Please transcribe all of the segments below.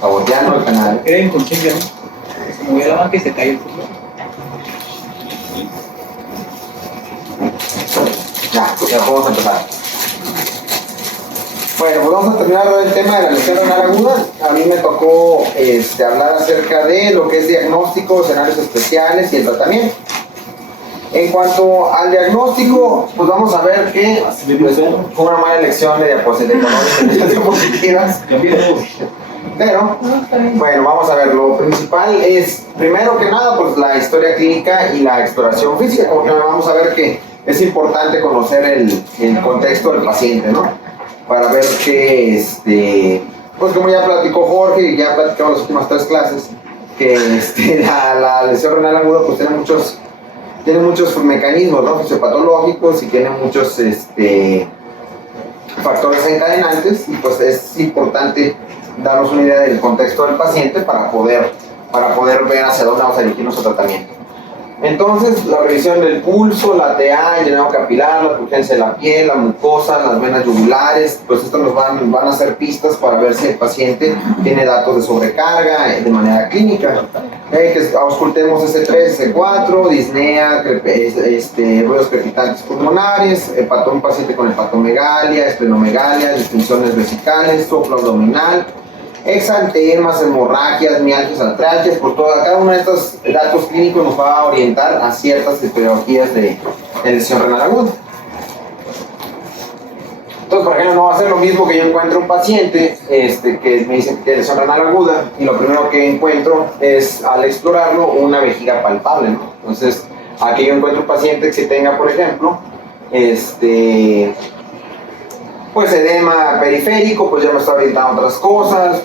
Saboteando el canal. Era inconsciente, ¿no? Se movió la banca y se cayó el fútbol. Ya podemos empezar. Bueno, pues vamos a terminar el tema de la lesión renal aguda. A mí me tocó hablar acerca de lo que es diagnóstico, escenarios especiales y el tratamiento. En cuanto al diagnóstico, pues vamos a ver que pues, fue una mala elección de diapositivas. Pero, bueno, vamos a ver, lo principal es, primero que nada, pues la historia clínica y la exploración física, porque vamos a ver que es importante conocer el contexto del paciente, ¿no? Para ver que, pues como ya platicó Jorge y ya platicamos las últimas 3 clases, que la lesión renal aguda pues tiene muchos mecanismos, ¿no? Fisiopatológicos y tiene muchos factores encadenantes, y pues es importante darnos una idea del contexto del paciente para poder ver hacia dónde vamos a dirigir nuestro tratamiento. Entonces, la revisión del pulso, la TA, el llenado capilar, la turgencia de la piel, la mucosa, las venas yugulares, pues esto nos van a hacer pistas para ver si el paciente tiene datos de sobrecarga de manera clínica. Que auscultemos S3, S4, disnea, ruidos crepitantes pulmonares, un paciente con hepatomegalia, esplenomegalia, distinciones vesicales, soplo abdominal, exantemas, hemorragias, mialgias, artralgias, por cada uno de estos datos clínicos nos va a orientar a ciertas etiologías de lesión renal aguda. Entonces, por ejemplo, no va a ser lo mismo que yo encuentro un paciente que me dice que tiene lesión renal aguda y lo primero que encuentro es, al explorarlo, una vejiga palpable, ¿no? Entonces, aquí yo encuentro un paciente que tenga, por ejemplo, pues edema periférico, pues ya me está orientando a otras cosas,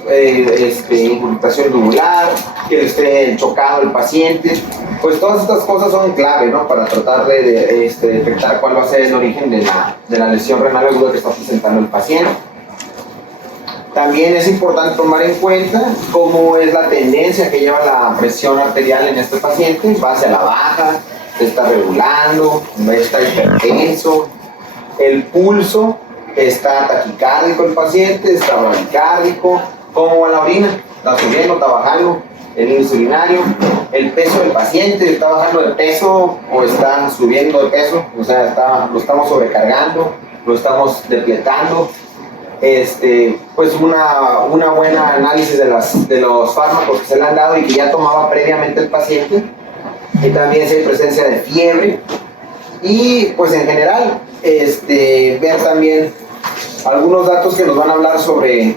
incrustación tubular, que esté chocado el paciente, pues todas estas cosas son clave, ¿no? Para tratar de detectar cuál va a ser el origen de la lesión renal aguda que está presentando el paciente. También es importante tomar en cuenta cómo es la tendencia que lleva la presión arterial en este paciente, va hacia la baja, se está regulando, está hipertenso, el pulso, está taquicárdico el paciente, está bradicárdico, cómo va la orina, está subiendo, está bajando, el índice urinario, el peso del paciente, está bajando de peso o está subiendo de peso, o sea, lo estamos sobrecargando, lo estamos depletando. Pues una buena análisis de los fármacos que se le han dado y que ya tomaba previamente el paciente, y también si hay presencia de fiebre, y pues en general ver también algunos datos que nos van a hablar sobre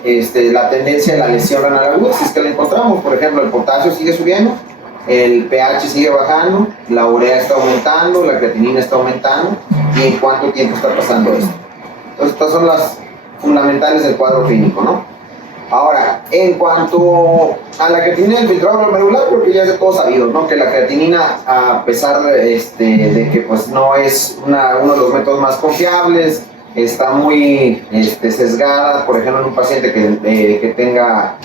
la tendencia de la lesión renal aguda, si es que la encontramos. Por ejemplo, el potasio sigue subiendo, el pH sigue bajando, la urea está aumentando, la creatinina está aumentando, y en cuánto tiempo está pasando esto. Entonces, estas son las fundamentales del cuadro clínico, ¿no? Ahora, en cuanto a la creatinina del filtrado glomerular, creo que ya es de todos sabido, ¿no? Que la creatinina, a pesar de que pues no es uno de los métodos más confiables, está muy sesgada, por ejemplo, en un paciente que tenga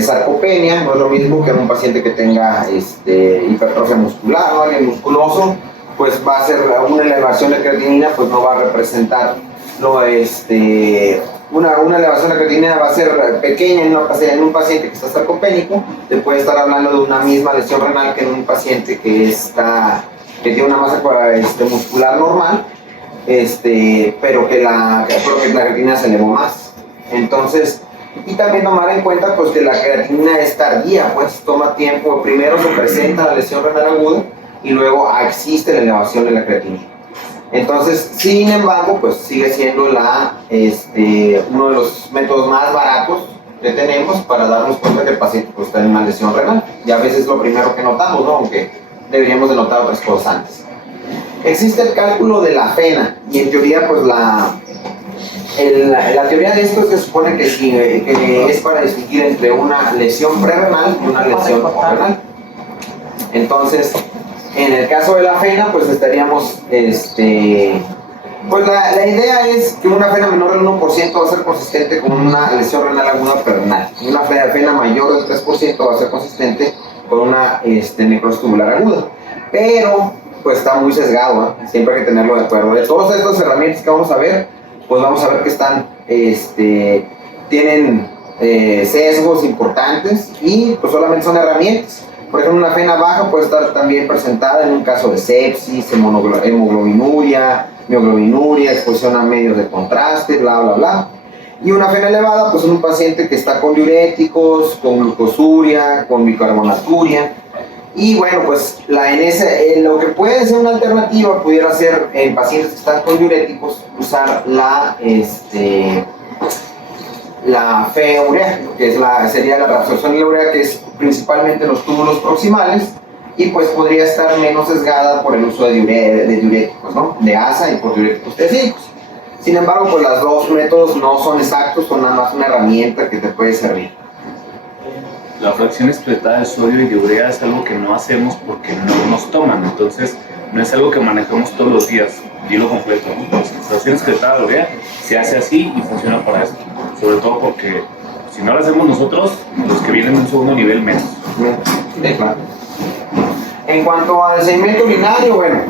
sarcopenia, no es lo mismo que en un paciente que tenga hipertrofia muscular, ¿no? Alguien musculoso, pues va a ser una elevación de creatinina, pues no va a representar una elevación de creatinina va a ser pequeña en un paciente que está sarcopénico. Se puede estar hablando de una misma lesión renal que en un paciente que tiene una masa muscular normal, pero que la creatinina se elevó más. Entonces, y también tomar en cuenta pues que la creatinina es tardía, pues toma tiempo, primero se presenta la lesión renal aguda y luego existe la elevación de la creatinina. Entonces, sin embargo, pues sigue siendo uno de los métodos más baratos que tenemos para darnos cuenta que el paciente pues, está en una lesión renal. Y a veces es lo primero que notamos, ¿no? Aunque deberíamos de notar otras cosas antes. Existe el cálculo de la FENA, y en teoría, pues la teoría de esto es que se supone que es para distinguir entre una lesión prerrenal y una lesión renal. Entonces, en el caso de la FENA, pues estaríamos, pues la idea es que una FENA menor del 1% va a ser consistente con una lesión renal aguda prerrenal. Y una FENA mayor del 3% va a ser consistente con una necrosis tubular aguda. Pero, pues está muy sesgado, ¿eh? Siempre hay que tenerlo de acuerdo. De todas estas herramientas que vamos a ver, pues vamos a ver que están, tienen sesgos importantes y pues solamente son herramientas. Por ejemplo, una FeNA baja puede estar también presentada en un caso de sepsis, hemoglobinuria, mioglobinuria, exposición a medios de contraste, bla, bla, bla. Y una FeNA elevada, pues en un paciente que está con diuréticos, con glucosuria, con bicarbonaturia. Y bueno, pues lo que puede ser una alternativa pudiera ser en pacientes que están con diuréticos usar la FeUrea, que sería la reabsorción de la urea, que es principalmente en los túbulos proximales, y pues podría estar menos sesgada por el uso de diuréticos, ¿no? De ASA y por diuréticos triacídicos. Sin embargo, pues los dos métodos no son exactos, son nada más una herramienta que te puede servir. La fracción excretada de sodio y de urea es algo que no hacemos porque no nos toman, entonces no es algo que manejamos todos los días, dilo completo, ¿no? La fracción excretada de urea se hace así y funciona para esto, sobre todo porque si no lo hacemos nosotros, los que vienen de un segundo nivel menos. Sí, claro. En cuanto al sedimento urinario, bueno,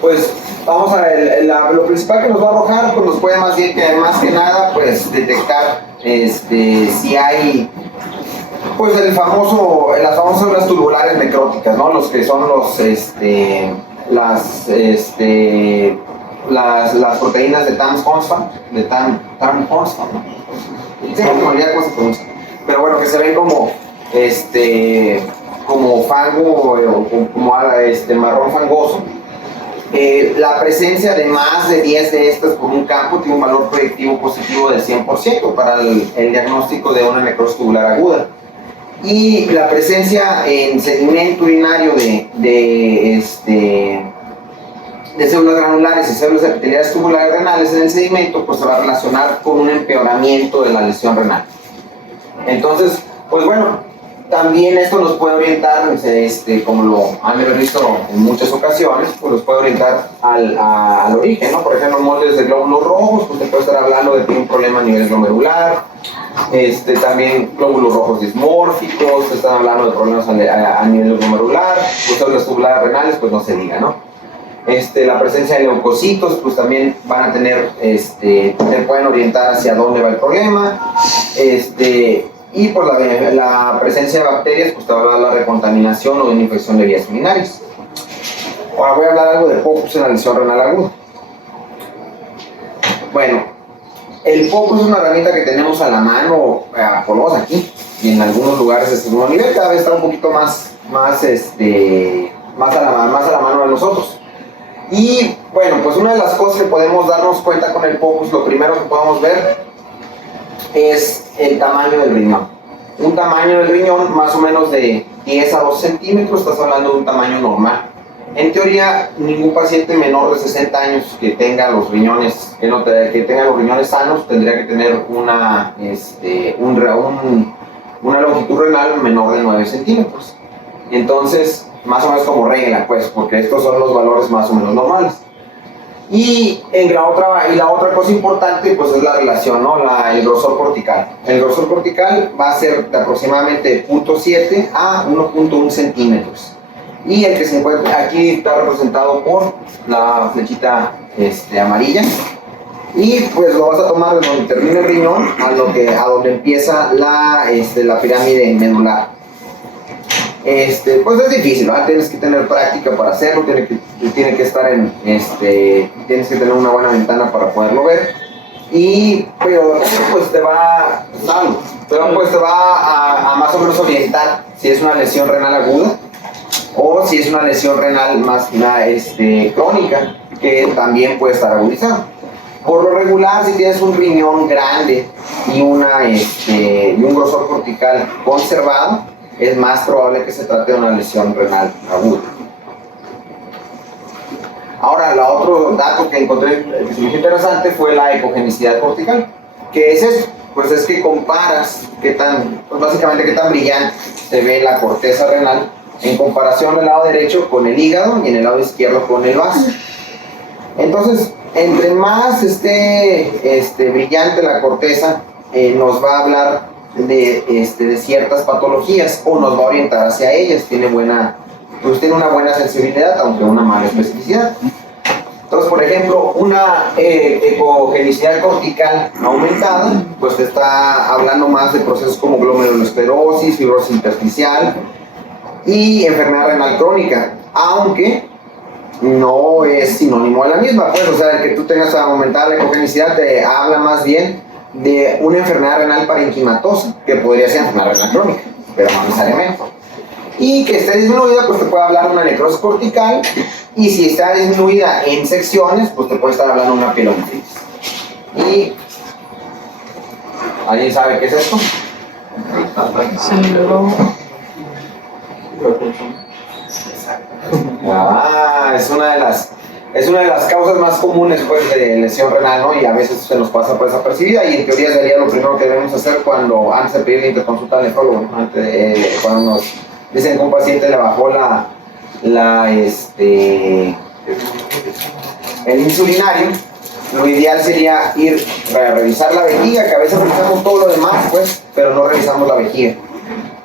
pues vamos a ver, lo principal que nos va a arrojar, pues nos puede más que nada, pues detectar si hay, pues las famosas tubulares necróticas, ¿no? Los que son las proteínas de TAM-Constant, ¿no? Sí, no me olvidé cómo se pronuncia. Pero bueno, que se ven como fango o como marrón fangoso. La presencia de más de 10 de estas por un campo tiene un valor predictivo positivo del 100% para el diagnóstico de una necrosis tubular aguda. Y la presencia en sedimento urinario de células granulares y células epiteliales tubulares renales en el sedimento, pues se va a relacionar con un empeoramiento de la lesión renal. Entonces, pues bueno, también esto nos puede orientar, como lo han visto en muchas ocasiones, pues nos puede orientar al origen, ¿no? Por ejemplo, moldes de glóbulos rojos, pues te puede estar hablando de que tiene un problema a nivel glomerular. También glóbulos rojos dismórficos, te están hablando de problemas a nivel glomerular, pues células tubulares renales, pues no se diga, ¿no? La presencia de leucocitos, pues también van a tener, te pueden orientar hacia dónde va el problema, y por la presencia de bacterias, pues te va a dar la recontaminación o una infección de vías urinarias. Ahora voy a hablar algo de POCUS en la lesión renal aguda. Bueno, el POCUS es una herramienta que tenemos a la mano, por lo menos aquí, y en algunos lugares de segundo nivel, cada vez está un poquito más a la mano de nosotros. Y bueno, pues una de las cosas que podemos darnos cuenta con el POCUS, lo primero que podemos ver es el tamaño del riñón. Un tamaño del riñón más o menos de 10 a 12 centímetros, estás hablando de un tamaño normal. En teoría, ningún paciente menor de 60 años que tenga los riñones, sanos tendría que tener una longitud renal menor de 9 centímetros. Entonces, más o menos como regla, pues, porque estos son los valores más o menos normales. Y la otra cosa importante, pues, es la relación, ¿no? El grosor cortical. El grosor cortical va a ser de aproximadamente 0.7 a 1.1 centímetros. Y el que se encuentra aquí está representado por la flechita amarilla. Y pues lo vas a tomar de donde termina el riñón a donde empieza la pirámide medular. Pues es difícil, ¿verdad? Tienes que tener práctica para hacerlo, tienes que estar tienes que tener una buena ventana para poderlo ver. Pero pues te va a más o menos orientar si es una lesión renal aguda o si es una lesión renal más crónica, que también puede estar agudizada. Por lo regular, si tienes un riñón grande y un grosor cortical conservado, es más probable que se trate de una lesión renal aguda. Ahora, el otro dato que encontré que se me hizo interesante fue la ecogenicidad cortical. ¿Qué es eso? Pues es que comparas básicamente qué tan brillante se ve la corteza renal en comparación del lado derecho con el hígado y en el lado izquierdo con el vaso. Entonces, entre más brillante la corteza, nos va a hablar de ciertas patologías o nos va a orientar hacia ellas. Tiene una buena sensibilidad, aunque una mala especificidad. Entonces, por ejemplo, una ecogenicidad cortical aumentada, pues te está hablando más de procesos como glomerulosclerosis, fibrosis intersticial y enfermedad renal crónica, aunque no es sinónimo de la misma, pues, o sea, el que tú tengas aumentada la ecogenicidad te habla más bien de una enfermedad renal parenquimatosa, que podría ser enfermedad renal crónica, pero no necesariamente. Y que esté disminuida, pues te puede hablar de una necrosis cortical, y si está disminuida en secciones, pues te puede estar hablando de una pielonefritis. ¿Y alguien sabe qué es esto? Es una de las causas más comunes, pues, de lesión renal, ¿no? Y a veces se nos pasa por desapercibida, y en teoría sería lo primero que debemos hacer antes de pedir interconsulta al nefrólogo, ¿no? Cuando nos dicen que un paciente le bajó el insulinario, lo ideal sería ir a revisar la vejiga, que a veces revisamos todo lo demás, pues, pero no revisamos la vejiga.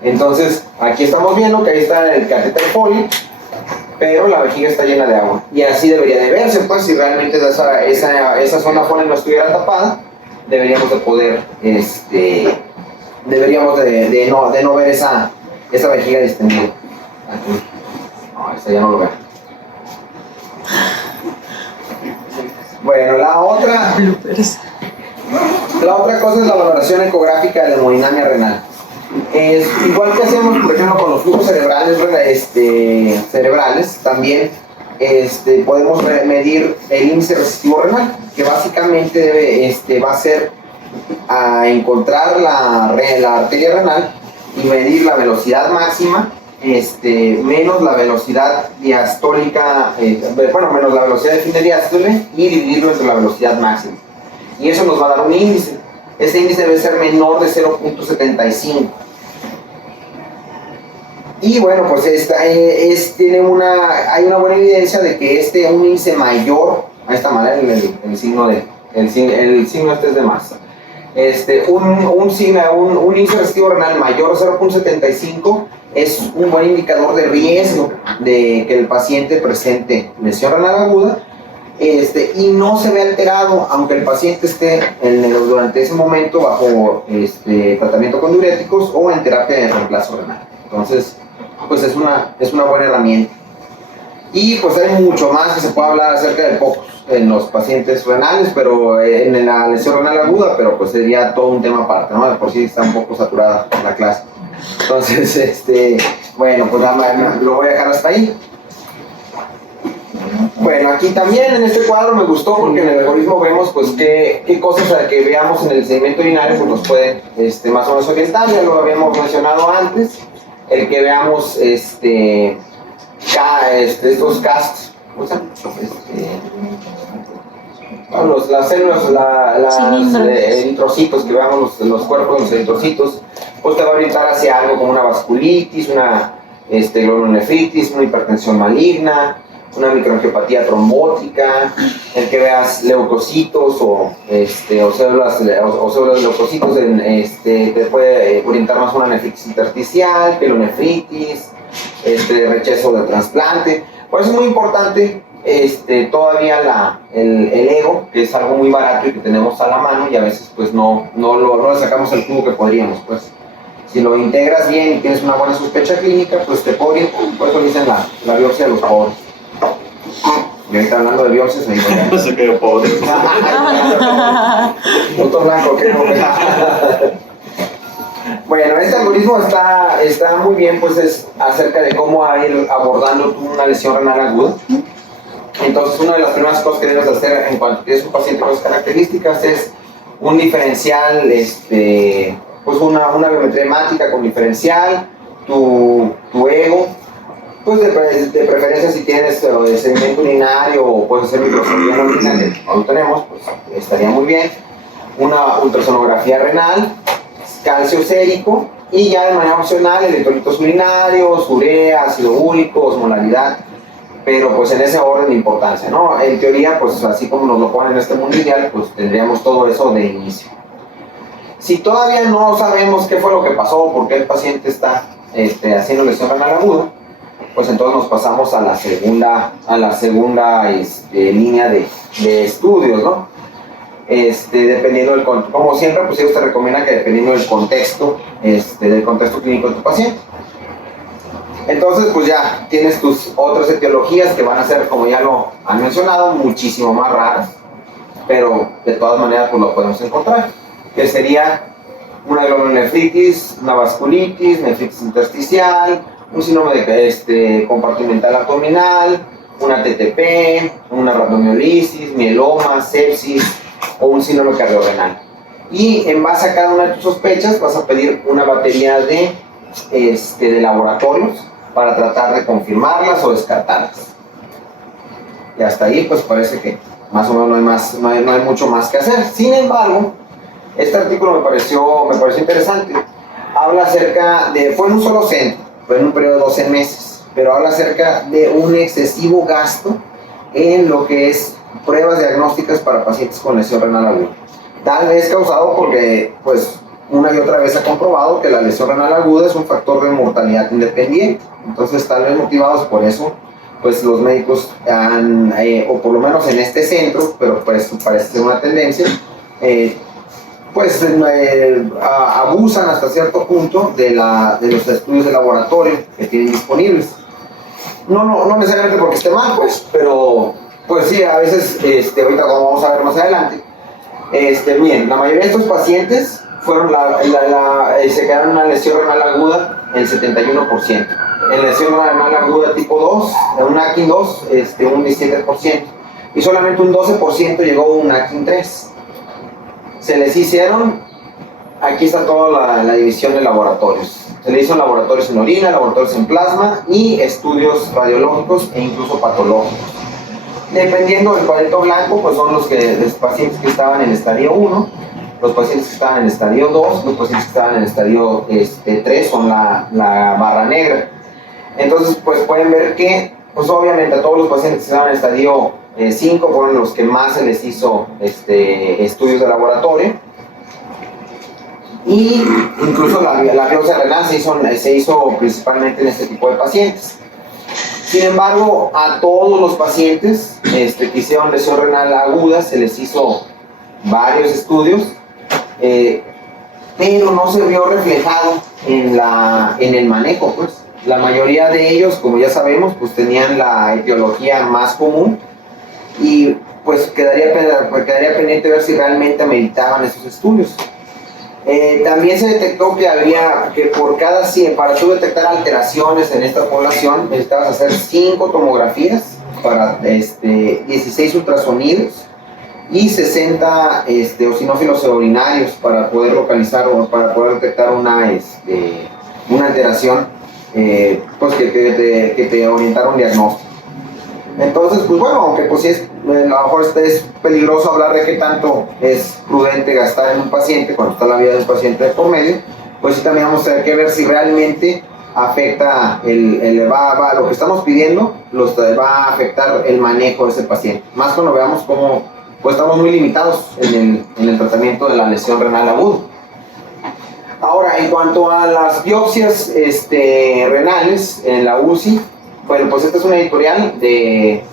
Entonces, aquí estamos viendo que ahí está el catéter Foley, pero la vejiga está llena de agua. Y así debería de verse, pues, si realmente esa zona Foley no estuviera tapada, deberíamos de poder, deberíamos de no ver esa vejiga distendida. Aquí. No, esta ya no lo veo. Bueno, la otra cosa es la valoración ecográfica de la hemodinamia renal. Es igual que hacemos, por ejemplo, con los flujos cerebrales, también podemos medir el índice resistivo renal, que básicamente va a ser a encontrar la arteria renal y medir la velocidad máxima menos la velocidad diastólica, menos la velocidad de fin de diástole, y dividirlo entre la velocidad máxima. Y eso nos va a dar un índice. Ese índice debe ser menor de 0.75. Y bueno, pues hay una buena evidencia de que un índice mayor, ahí está mal el signo es de masa. Un índice resistivo renal mayor a 0.75 es un buen indicador de riesgo de que el paciente presente lesión renal aguda, y no se ve alterado aunque el paciente esté durante ese momento bajo tratamiento con diuréticos o en terapia de reemplazo renal. Entonces, pues es una buena herramienta. Y pues hay mucho más que se puede hablar acerca del POC en los pacientes renales, pero en la lesión renal aguda, pero pues sería todo un tema aparte, ¿no? De por sí está un poco saturada la clase. Entonces, bueno, pues lo voy a dejar hasta ahí. Bueno, aquí también en este cuadro me gustó porque en el algoritmo vemos pues qué cosas que veamos en el segmento urinario pues nos pueden más o menos orientar. Ya lo habíamos mencionado antes, el que veamos estos casts, las células, eritrocitos, que veamos los cuerpos de los eritrocitos, pues te va a orientar hacia algo como una vasculitis, una glomerulonefritis, una hipertensión maligna, una microangiopatía trombótica, el que veas leucocitos o células de leucocitos, te puede orientar más a una nefritis intersticial, pielonefritis, rechazo de trasplante. Por eso es muy importante todavía el ego, que es algo muy barato y que tenemos a la mano, y a veces pues no le sacamos el jugo que podríamos, pues. Si lo integras bien y tienes una buena sospecha clínica, pues te puede orientar. Por eso dicen la biopsia de los pobres. Y ahorita hablando de biopsias, ahí no se quedó pobre. Doctor Blanco, ¿qué no? Bueno, este algoritmo está muy bien, pues es acerca de cómo ir abordando una lesión renal aguda. Entonces, una de las primeras cosas que debes hacer en cuanto tienes un paciente con esas características es un diferencial, pues una biometría hemática con diferencial, tu ego, pues de preferencia si tienes sedimento urinario o puedes hacer microscopía no urinaria, que no lo tenemos, pues estaría muy bien. Una ultrasonografía renal, calcio sérico, y ya de manera opcional electrolitos urinarios, urea, ácido úrico, osmolaridad, pero pues en ese orden de importancia, ¿no? En teoría, pues así como nos lo ponen en este mundo ideal, pues tendríamos todo eso de inicio. Si todavía no sabemos qué fue lo que pasó, por qué el paciente está haciendo lesión renal aguda, pues entonces nos pasamos a la segunda línea de estudios, ¿no? Dependiendo del contexto, como siempre, pues ellos te recomiendan que dependiendo del contexto clínico de tu paciente. Entonces, pues ya tienes tus otras etiologías que van a ser, como ya lo han mencionado, muchísimo más raras, pero de todas maneras pues lo podemos encontrar, que sería una glomernefritis, una vasculitis, nefritis intersticial, un síndrome compartimental abdominal, una TTP, una rhabdomiolisis, mieloma, sepsis o un síndrome cardiorrenal. Y en base a cada una de tus sospechas vas a pedir una batería de laboratorios para tratar de confirmarlas o descartarlas. Y hasta ahí pues parece que más o menos no hay mucho más que hacer. Sin embargo, este artículo me pareció interesante. Habla acerca de, fue en un solo centro, fue en un periodo de 12 meses, pero habla acerca de un excesivo gasto en lo que es pruebas diagnósticas para pacientes con lesión renal aguda. Tal vez causado porque, pues, una y otra vez ha comprobado que la lesión renal aguda es un factor de mortalidad independiente. Entonces, tal vez motivados por eso, pues los médicos han, o por lo menos en este centro, pero pues parece ser una tendencia, abusan hasta cierto punto de los estudios de laboratorio que tienen disponibles. No necesariamente porque esté mal, pues, pero pues sí, a veces, ahorita como vamos a ver más adelante, bien, la mayoría de estos pacientes fueron se quedaron en una lesión renal aguda el 71%. En lesión renal aguda tipo 2, un AKIN 2, un 17%. Y solamente un 12% llegó a un AKIN 3. Se les hicieron, aquí está toda la división de laboratorios. Se le hizo laboratorios en orina, laboratorios en plasma y estudios radiológicos e incluso patológicos. Dependiendo del cuadrito blanco, pues son los pacientes que estaban en el estadio 1, los pacientes que estaban en el estadio 2, los pacientes que estaban en el estadio 3 son la barra negra. Entonces, pues pueden ver que, pues obviamente a todos los pacientes que estaban en el estadio 5 fueron los que más se les hizo estudios de laboratorio. Y incluso la biopsia renal se hizo principalmente en este tipo de pacientes. Sin embargo, a todos los pacientes que hicieron lesión renal aguda se les hizo varios estudios, pero no se vio reflejado en el manejo, pues. La mayoría de ellos, como ya sabemos, pues tenían la etiología más común y pues quedaría pendiente ver si realmente ameritaban esos estudios. También se detectó que por cada 100, para tú detectar alteraciones en esta población, necesitabas hacer 5 tomografías para 16 ultrasonidos y 60 eosinófilos urinarios para poder localizar o para poder detectar una alteración pues que te orientara un diagnóstico. Entonces, pues bueno, aunque pues sí a lo mejor es peligroso hablar de qué tanto es prudente gastar en un paciente cuando está la vida de un paciente de por medio, pues sí también vamos a tener que ver si realmente afecta lo que estamos pidiendo, va a afectar el manejo de ese paciente. Más cuando veamos cómo pues estamos muy limitados en el tratamiento de la lesión renal aguda. Ahora, en cuanto a las biopsias renales en la UCI, bueno, pues esta es una editorial de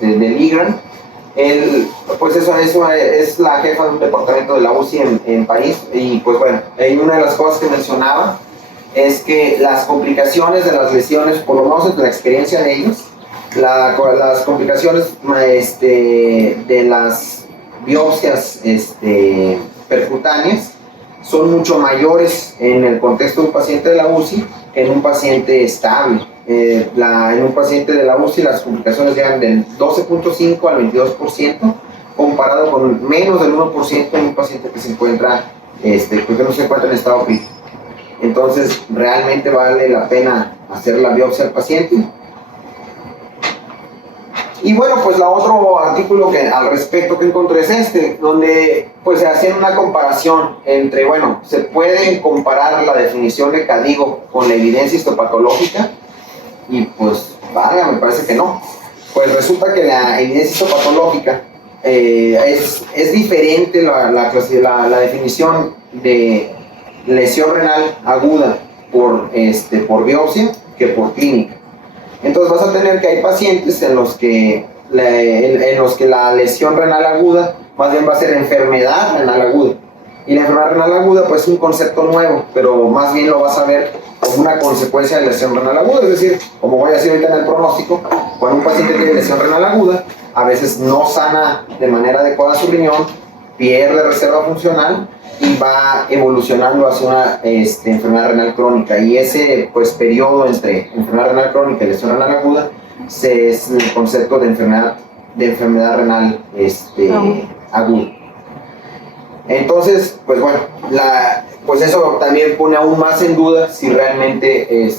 Ligran. Pues eso es la jefa de un departamento de la UCI en París. Y pues bueno, una de las cosas que mencionaba es que las complicaciones de las lesiones, por lo menos en la experiencia de ellos, las complicaciones de las biopsias percutáneas son mucho mayores en el contexto de un paciente de la UCI que en un paciente estable. En un paciente de la UCI las complicaciones llegan del 12.5 al 22%, comparado con menos del 1% en un paciente que se encuentra, porque no se encuentra en estado crítico. Entonces, ¿realmente vale la pena hacer la biopsia al paciente? Y bueno, pues el otro artículo al respecto que encontré es donde pues se hacía una comparación entre, bueno, se puede comparar la definición de CADIGO con la evidencia histopatológica, y pues, me parece que no. Pues resulta que la evidencia histopatológica es diferente la definición de lesión renal aguda por biopsia que por clínica. Entonces vas a tener que hay pacientes en los que la lesión renal aguda más bien va a ser enfermedad renal aguda. Y la enfermedad renal aguda pues es un concepto nuevo, pero más bien lo vas a ver como una consecuencia de lesión renal aguda. Es decir, como voy a decir ahorita en el pronóstico, cuando un paciente tiene lesión renal aguda, a veces no sana de manera adecuada su riñón, pierde reserva funcional y va evolucionando hacia una enfermedad renal crónica. Y ese pues periodo entre enfermedad renal crónica y lesión renal aguda es el concepto de enfermedad renal aguda. Entonces, pues bueno, pues eso también pone aún más en duda si realmente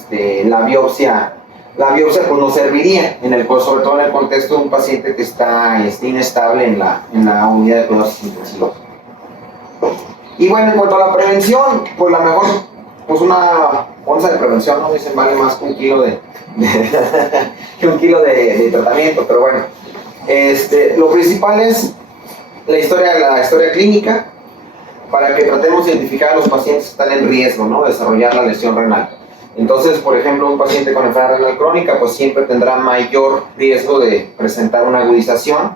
la biopsia pues no serviría, sobre todo en el contexto de un paciente que está inestable en la unidad de cuidados intensivos. Y bueno, en cuanto a la prevención, pues la mejor, pues una onza de prevención, ¿no? Dicen, vale más que un kilo que un kilo de tratamiento, pero bueno, lo principal es la historia clínica, para que tratemos de identificar a los pacientes que están en riesgo, ¿no?, de desarrollar la lesión renal. Entonces, por ejemplo, un paciente con enfermedad renal crónica pues siempre tendrá mayor riesgo de presentar una agudización.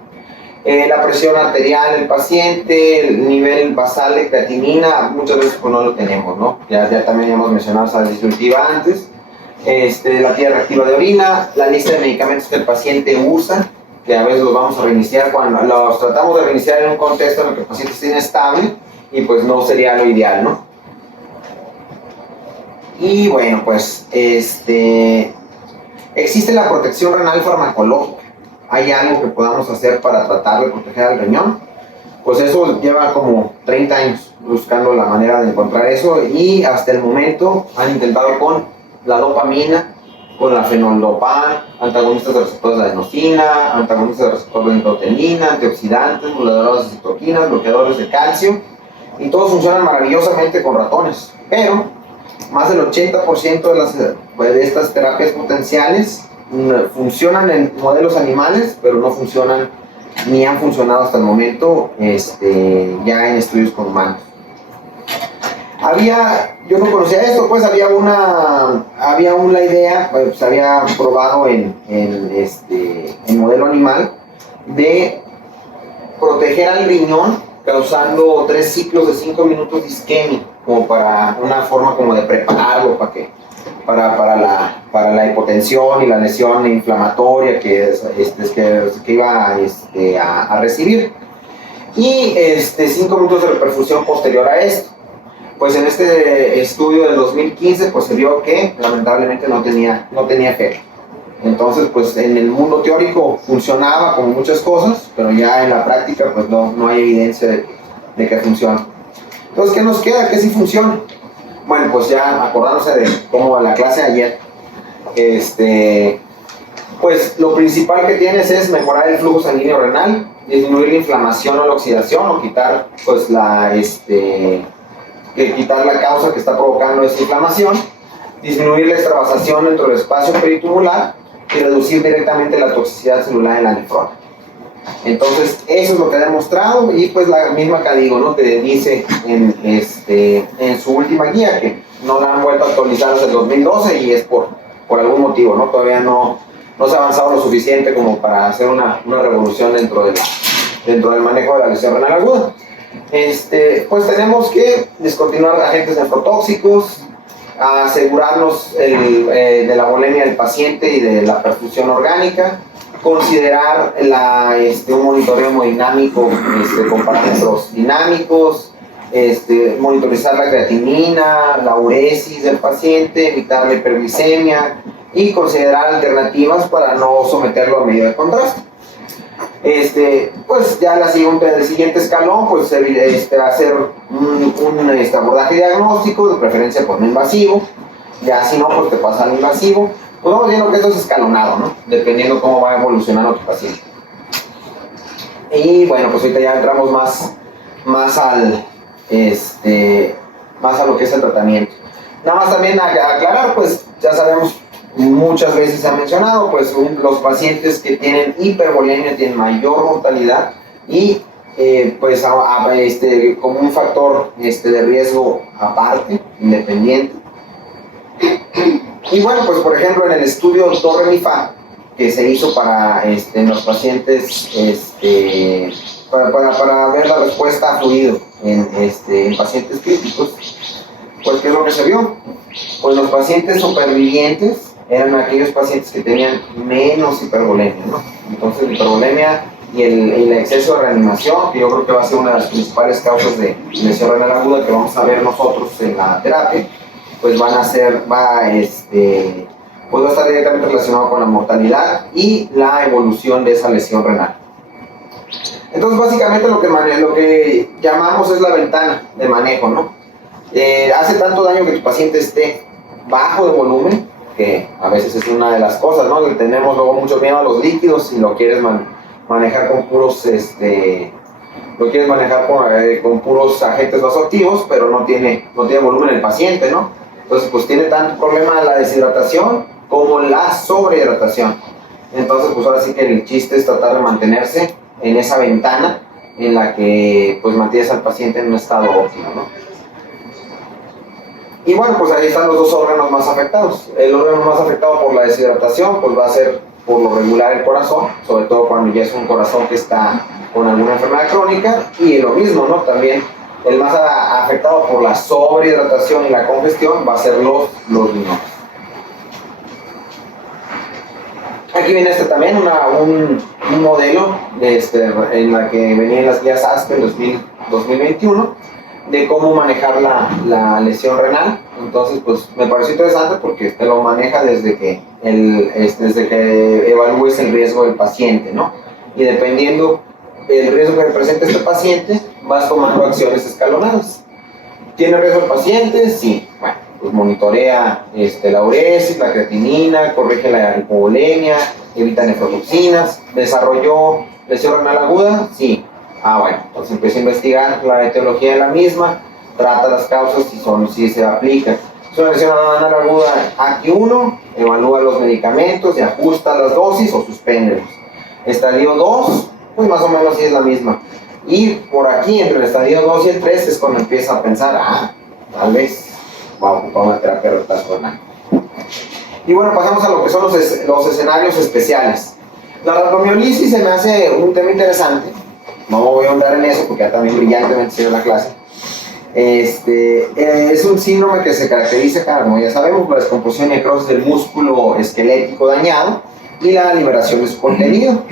La presión arterial del paciente, el nivel basal de creatinina, muchas veces pues no lo tenemos, ¿no? Ya también hemos mencionado esa disyuntiva antes. La tira reactiva de orina, la lista de medicamentos que el paciente usa, que a veces los vamos a reiniciar cuando los tratamos de reiniciar en un contexto en el que el paciente esté inestable, y pues no sería lo ideal, ¿no? Y bueno, pues existe la protección renal farmacológica. ¿Hay algo que podamos hacer para tratar de proteger al riñón? Pues eso lleva como 30 años buscando la manera de encontrar eso, y hasta el momento han intentado con la dopamina, con la fenoldopan, antagonistas de receptores de adenosina, antagonistas de receptores de endotelina, antioxidantes, moduladores de citoquinas, bloqueadores de calcio, y todos funcionan maravillosamente con ratones, pero más del 80% de estas terapias potenciales funcionan en modelos animales, pero no funcionan ni han funcionado hasta el momento ya en estudios con humanos. Yo no conocía esto, pues había una idea, pues había probado en modelo animal de proteger al riñón causando 3 ciclos de 5 minutos de isquemia, como para una forma como de prepararlo para la hipotensión y la lesión inflamatoria que iba a recibir, y 5 minutos de reperfusión posterior a esto. Pues en este estudio del 2015 pues se vio que lamentablemente no tenía efecto. Entonces, pues en el mundo teórico funcionaba como muchas cosas, pero ya en la práctica pues no hay evidencia de que funcione. Entonces, ¿qué nos queda? ¿Qué sí funciona? Bueno, pues ya acordándose de cómo la clase de ayer, pues lo principal que tienes es mejorar el flujo sanguíneo renal, disminuir la inflamación o la oxidación, o quitar pues quitar la causa que está provocando esa inflamación, disminuir la extravasación dentro del espacio peritubular y reducir directamente la toxicidad celular en la nefrona. Entonces, eso es lo que ha demostrado, y pues la misma Cadigo, ¿no?, te dice en su última guía que no la han vuelto a actualizar desde el 2012, y es por algún motivo, ¿no? Todavía no se ha avanzado lo suficiente como para hacer una revolución dentro del manejo de la lesión renal aguda. Pues tenemos que descontinuar agentes nefrotóxicos, asegurarnos de la volemia del paciente y de la perfusión orgánica, considerar un monitoreo hemodinámico con parámetros dinámicos, monitorizar la creatinina, la uresis del paciente, evitar la hiperglicemia y considerar alternativas para no someterlo a medida de contraste. Pues ya el siguiente escalón, pues hacer un abordaje diagnóstico, de preferencia pues no invasivo. Ya si no, pues te pasa al invasivo. Pues vamos viendo que esto es escalonado, ¿no?, dependiendo cómo va evolucionando tu paciente. Y bueno, pues ahorita ya entramos más a lo que es el tratamiento. Nada más también aclarar, pues ya sabemos, muchas veces se ha mencionado, pues los pacientes que tienen hipervolemia tienen mayor mortalidad, y pues como un factor de riesgo aparte, independiente, Y bueno, pues por ejemplo en el estudio Torre-Mifa que se hizo para en los pacientes, para ver la respuesta a fluido en pacientes críticos, pues ¿qué es lo que se vio? Pues los pacientes supervivientes eran aquellos pacientes que tenían menos hipervolemia, ¿no? Entonces la hipervolemia y el exceso de reanimación, que yo creo que va a ser una de las principales causas de lesión renal aguda que vamos a ver nosotros en la terapia, pues va a estar directamente relacionado con la mortalidad y la evolución de esa lesión renal. Entonces básicamente lo que llamamos es la ventana de manejo, ¿no? Hace tanto daño que tu paciente esté bajo de volumen, que a veces es una de las cosas, ¿no? Le tenemos luego mucho miedo a los líquidos y lo quieres manejar con puros, con puros agentes vasoactivos, pero no tiene volumen el paciente, ¿no? Entonces pues tiene tanto problema la deshidratación como la sobrehidratación. Entonces pues ahora sí que el chiste es tratar de mantenerse en esa ventana en la que pues mantienes al paciente en un estado óptimo, ¿no? Y bueno, pues ahí están los dos órganos más afectados. El órgano más afectado por la deshidratación pues va a ser por lo regular el corazón, sobre todo cuando ya es un corazón que está con alguna enfermedad crónica, y lo mismo, ¿no? También el más afectado por la sobrehidratación y la congestión va a ser los riñones. Aquí viene también un modelo en la que venían las guías ASPEN 2021 de cómo manejar la lesión renal. Entonces pues me pareció interesante porque te lo maneja desde que evalúes el riesgo del paciente, ¿no? Y dependiendo el riesgo que presente este paciente, vas tomando acciones escalonadas. ¿Tiene riesgo el paciente? Sí. Bueno, pues monitorea la uresis, la creatinina, corrige la hipovolemia, evita nefrotoxinas. ¿Desarrolló lesión renal aguda? Sí. Bueno, entonces empieza a investigar la etiología de la misma, trata las causas si se aplica. Es una lesión renal aguda aquí 1, evalúa los medicamentos y ajusta las dosis o suspéndelos. Estadio 2, pues más o menos sí es la misma. Y por aquí, entre el estadio 2 y el 3, es cuando empieza a pensar, tal vez va a ocupar una terapia rotacional. Y bueno, pasamos a lo que son los escenarios especiales. La rhabdomiolisis se me hace un tema interesante. No voy a ahondar en eso porque ya también brillantemente se dio la clase. Es un síndrome que se caracteriza, como ya sabemos, por la descomposición y necrosis del músculo esquelético dañado y la liberación de su contenido.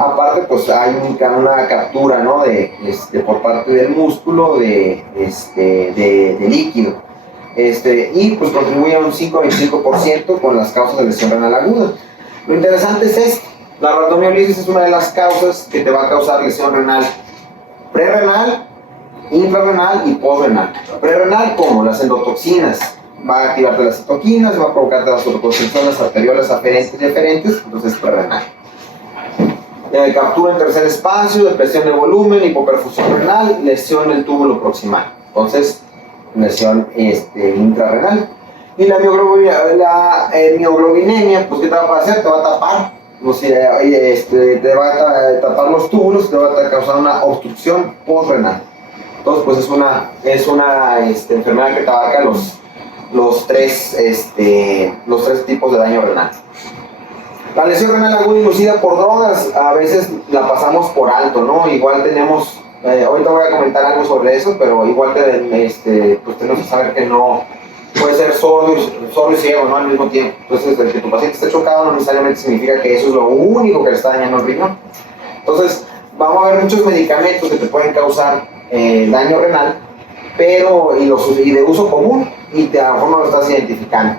Aparte, pues hay una captura, ¿no? Por parte del músculo de líquido. Y pues contribuye a un 5-25% con las causas de lesión renal aguda. Lo interesante es esto. La rhabdomiolisis es una de las causas que te va a causar lesión renal prerrenal, intrarrenal y postrenal. Prerrenal, como las endotoxinas, va a activarte las citoquinas, va a provocarte las autoconstricciones arteriolas aferentes y deferentes, entonces es prerrenal. Captura en tercer espacio, depresión de volumen, hipoperfusión renal, lesión del túbulo proximal. Entonces, lesión intrarrenal. Y la mioglobinemia, pues ¿qué te va a hacer? Te va a tapar. Te va a tapar los túbulos, te va a causar una obstrucción postrenal. Entonces, pues es una enfermedad que te abarca los tres tipos de daño renal. La lesión renal aguda inducida por drogas, a veces la pasamos por alto, ¿no? Igual tenemos, ahorita voy a comentar algo sobre eso, pero igual pues tenemos que saber que no puede ser sordo y ciego, ¿no? Al mismo tiempo. Entonces, el que tu paciente esté chocado no necesariamente significa que eso es lo único que le está dañando el riñón. Entonces, vamos a ver muchos medicamentos que te pueden causar daño renal, y de uso común, y a lo mejor no lo estás identificando.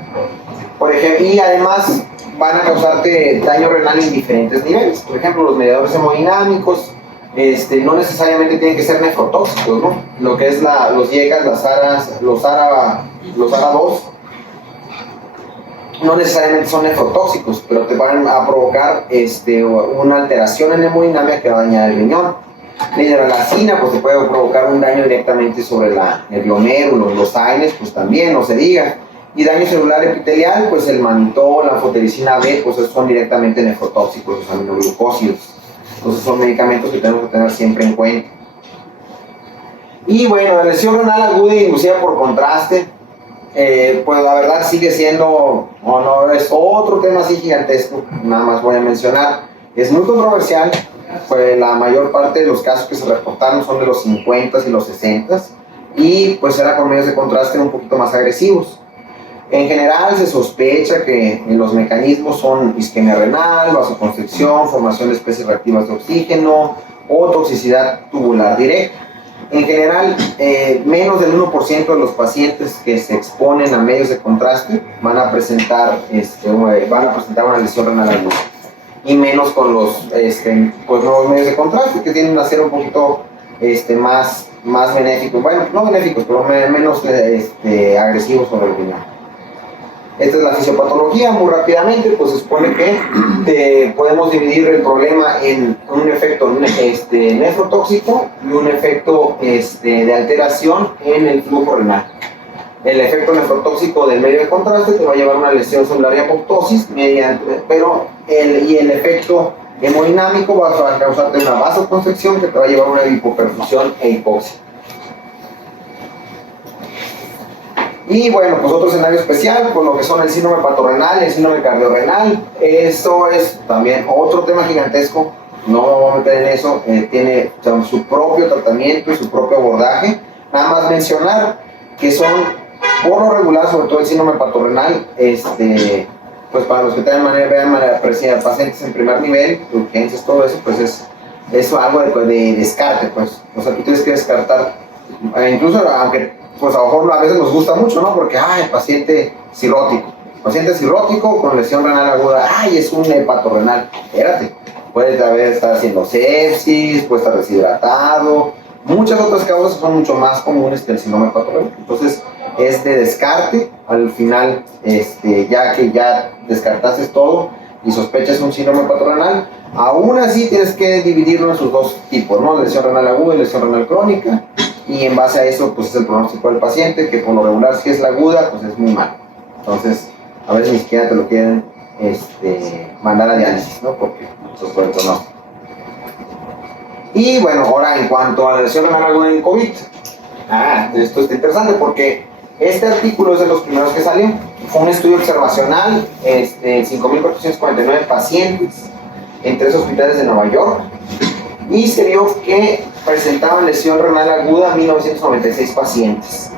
Por ejemplo, y además van a causarte daño renal en diferentes niveles. Por ejemplo, los mediadores hemodinámicos no necesariamente tienen que ser nefrotóxicos, ¿no? Lo que es los IECAS, los ARA2, no necesariamente son nefrotóxicos, pero te van a provocar una alteración en la hemodinamia que va a dañar el riñón. La hidralacina, pues te puede provocar un daño directamente sobre el glomérulo, los AINES, pues también, no se diga. Y daño celular epitelial, pues el mannitol, la anfotericina B, pues esos son directamente nefrotóxicos, los aminoglucósidos. Entonces son medicamentos que tenemos que tener siempre en cuenta. Y bueno, la lesión renal aguda inducida por contraste, pues la verdad sigue siendo, o no, es otro tema así gigantesco, nada más voy a mencionar, es muy controversial, pues la mayor parte de los casos que se reportaron son de los 50 y los 60 y pues era con medios de contraste un poquito más agresivos. En general se sospecha que los mecanismos son isquemia renal, vasoconstricción, formación de especies reactivas de oxígeno o toxicidad tubular directa. En general, menos del 1% de los pacientes que se exponen a medios de contraste van a presentar una lesión renal aguda. Y menos con los pues, nuevos medios de contraste que tienden a ser un poquito más benéficos. Bueno, no benéficos, pero menos agresivos sobre el riñón. Esta es la fisiopatología, muy rápidamente, pues se supone que podemos dividir el problema en un efecto nefrotóxico y un efecto de alteración en el flujo renal. El efecto nefrotóxico del medio de contraste te va a llevar a una lesión celular y apoptosis, el efecto hemodinámico va a causarte una vasoconstricción que te va a llevar a una hipoperfusión e hipoxia. Y bueno, pues otro escenario especial, con lo que son el síndrome patorrenal y el síndrome cardiorrenal. Esto es también otro tema gigantesco, no me voy a meter en eso, tiene su propio tratamiento y su propio abordaje. Nada más mencionar que son, por lo regular, sobre todo el síndrome patorrenal, pues para los que también vean pacientes en primer nivel, urgencias, todo eso, pues es algo de descarte, pues. O sea, tú tienes que descartar, incluso aunque pues a lo mejor a veces nos gusta mucho, ¿no? Porque, paciente cirrótico con lesión renal aguda, es un hepatorrenal. Espérate, puede estar haciendo sepsis, puede estar deshidratado, muchas otras causas son mucho más comunes que el síndrome patorrenal. Entonces, es de descarte, al final, ya que ya descartaste todo y sospechas un síndrome patorrenal, aún así tienes que dividirlo en sus dos tipos, ¿no? Lesión renal aguda y lesión renal crónica. Y en base a eso, pues es el pronóstico del paciente, que por lo regular, si es la aguda, pues es muy malo. Entonces, a veces ni siquiera te lo quieren mandar a diálisis, ¿no? Porque eso es por el pronóstico. Y bueno, ahora en cuanto a la lesión renal aguda en COVID, esto está interesante porque este artículo es de los primeros que salió. Fue un estudio observacional, 5.449 pacientes en 3 hospitales de Nueva York. Y se vio que presentaban lesión renal aguda 1.996 pacientes.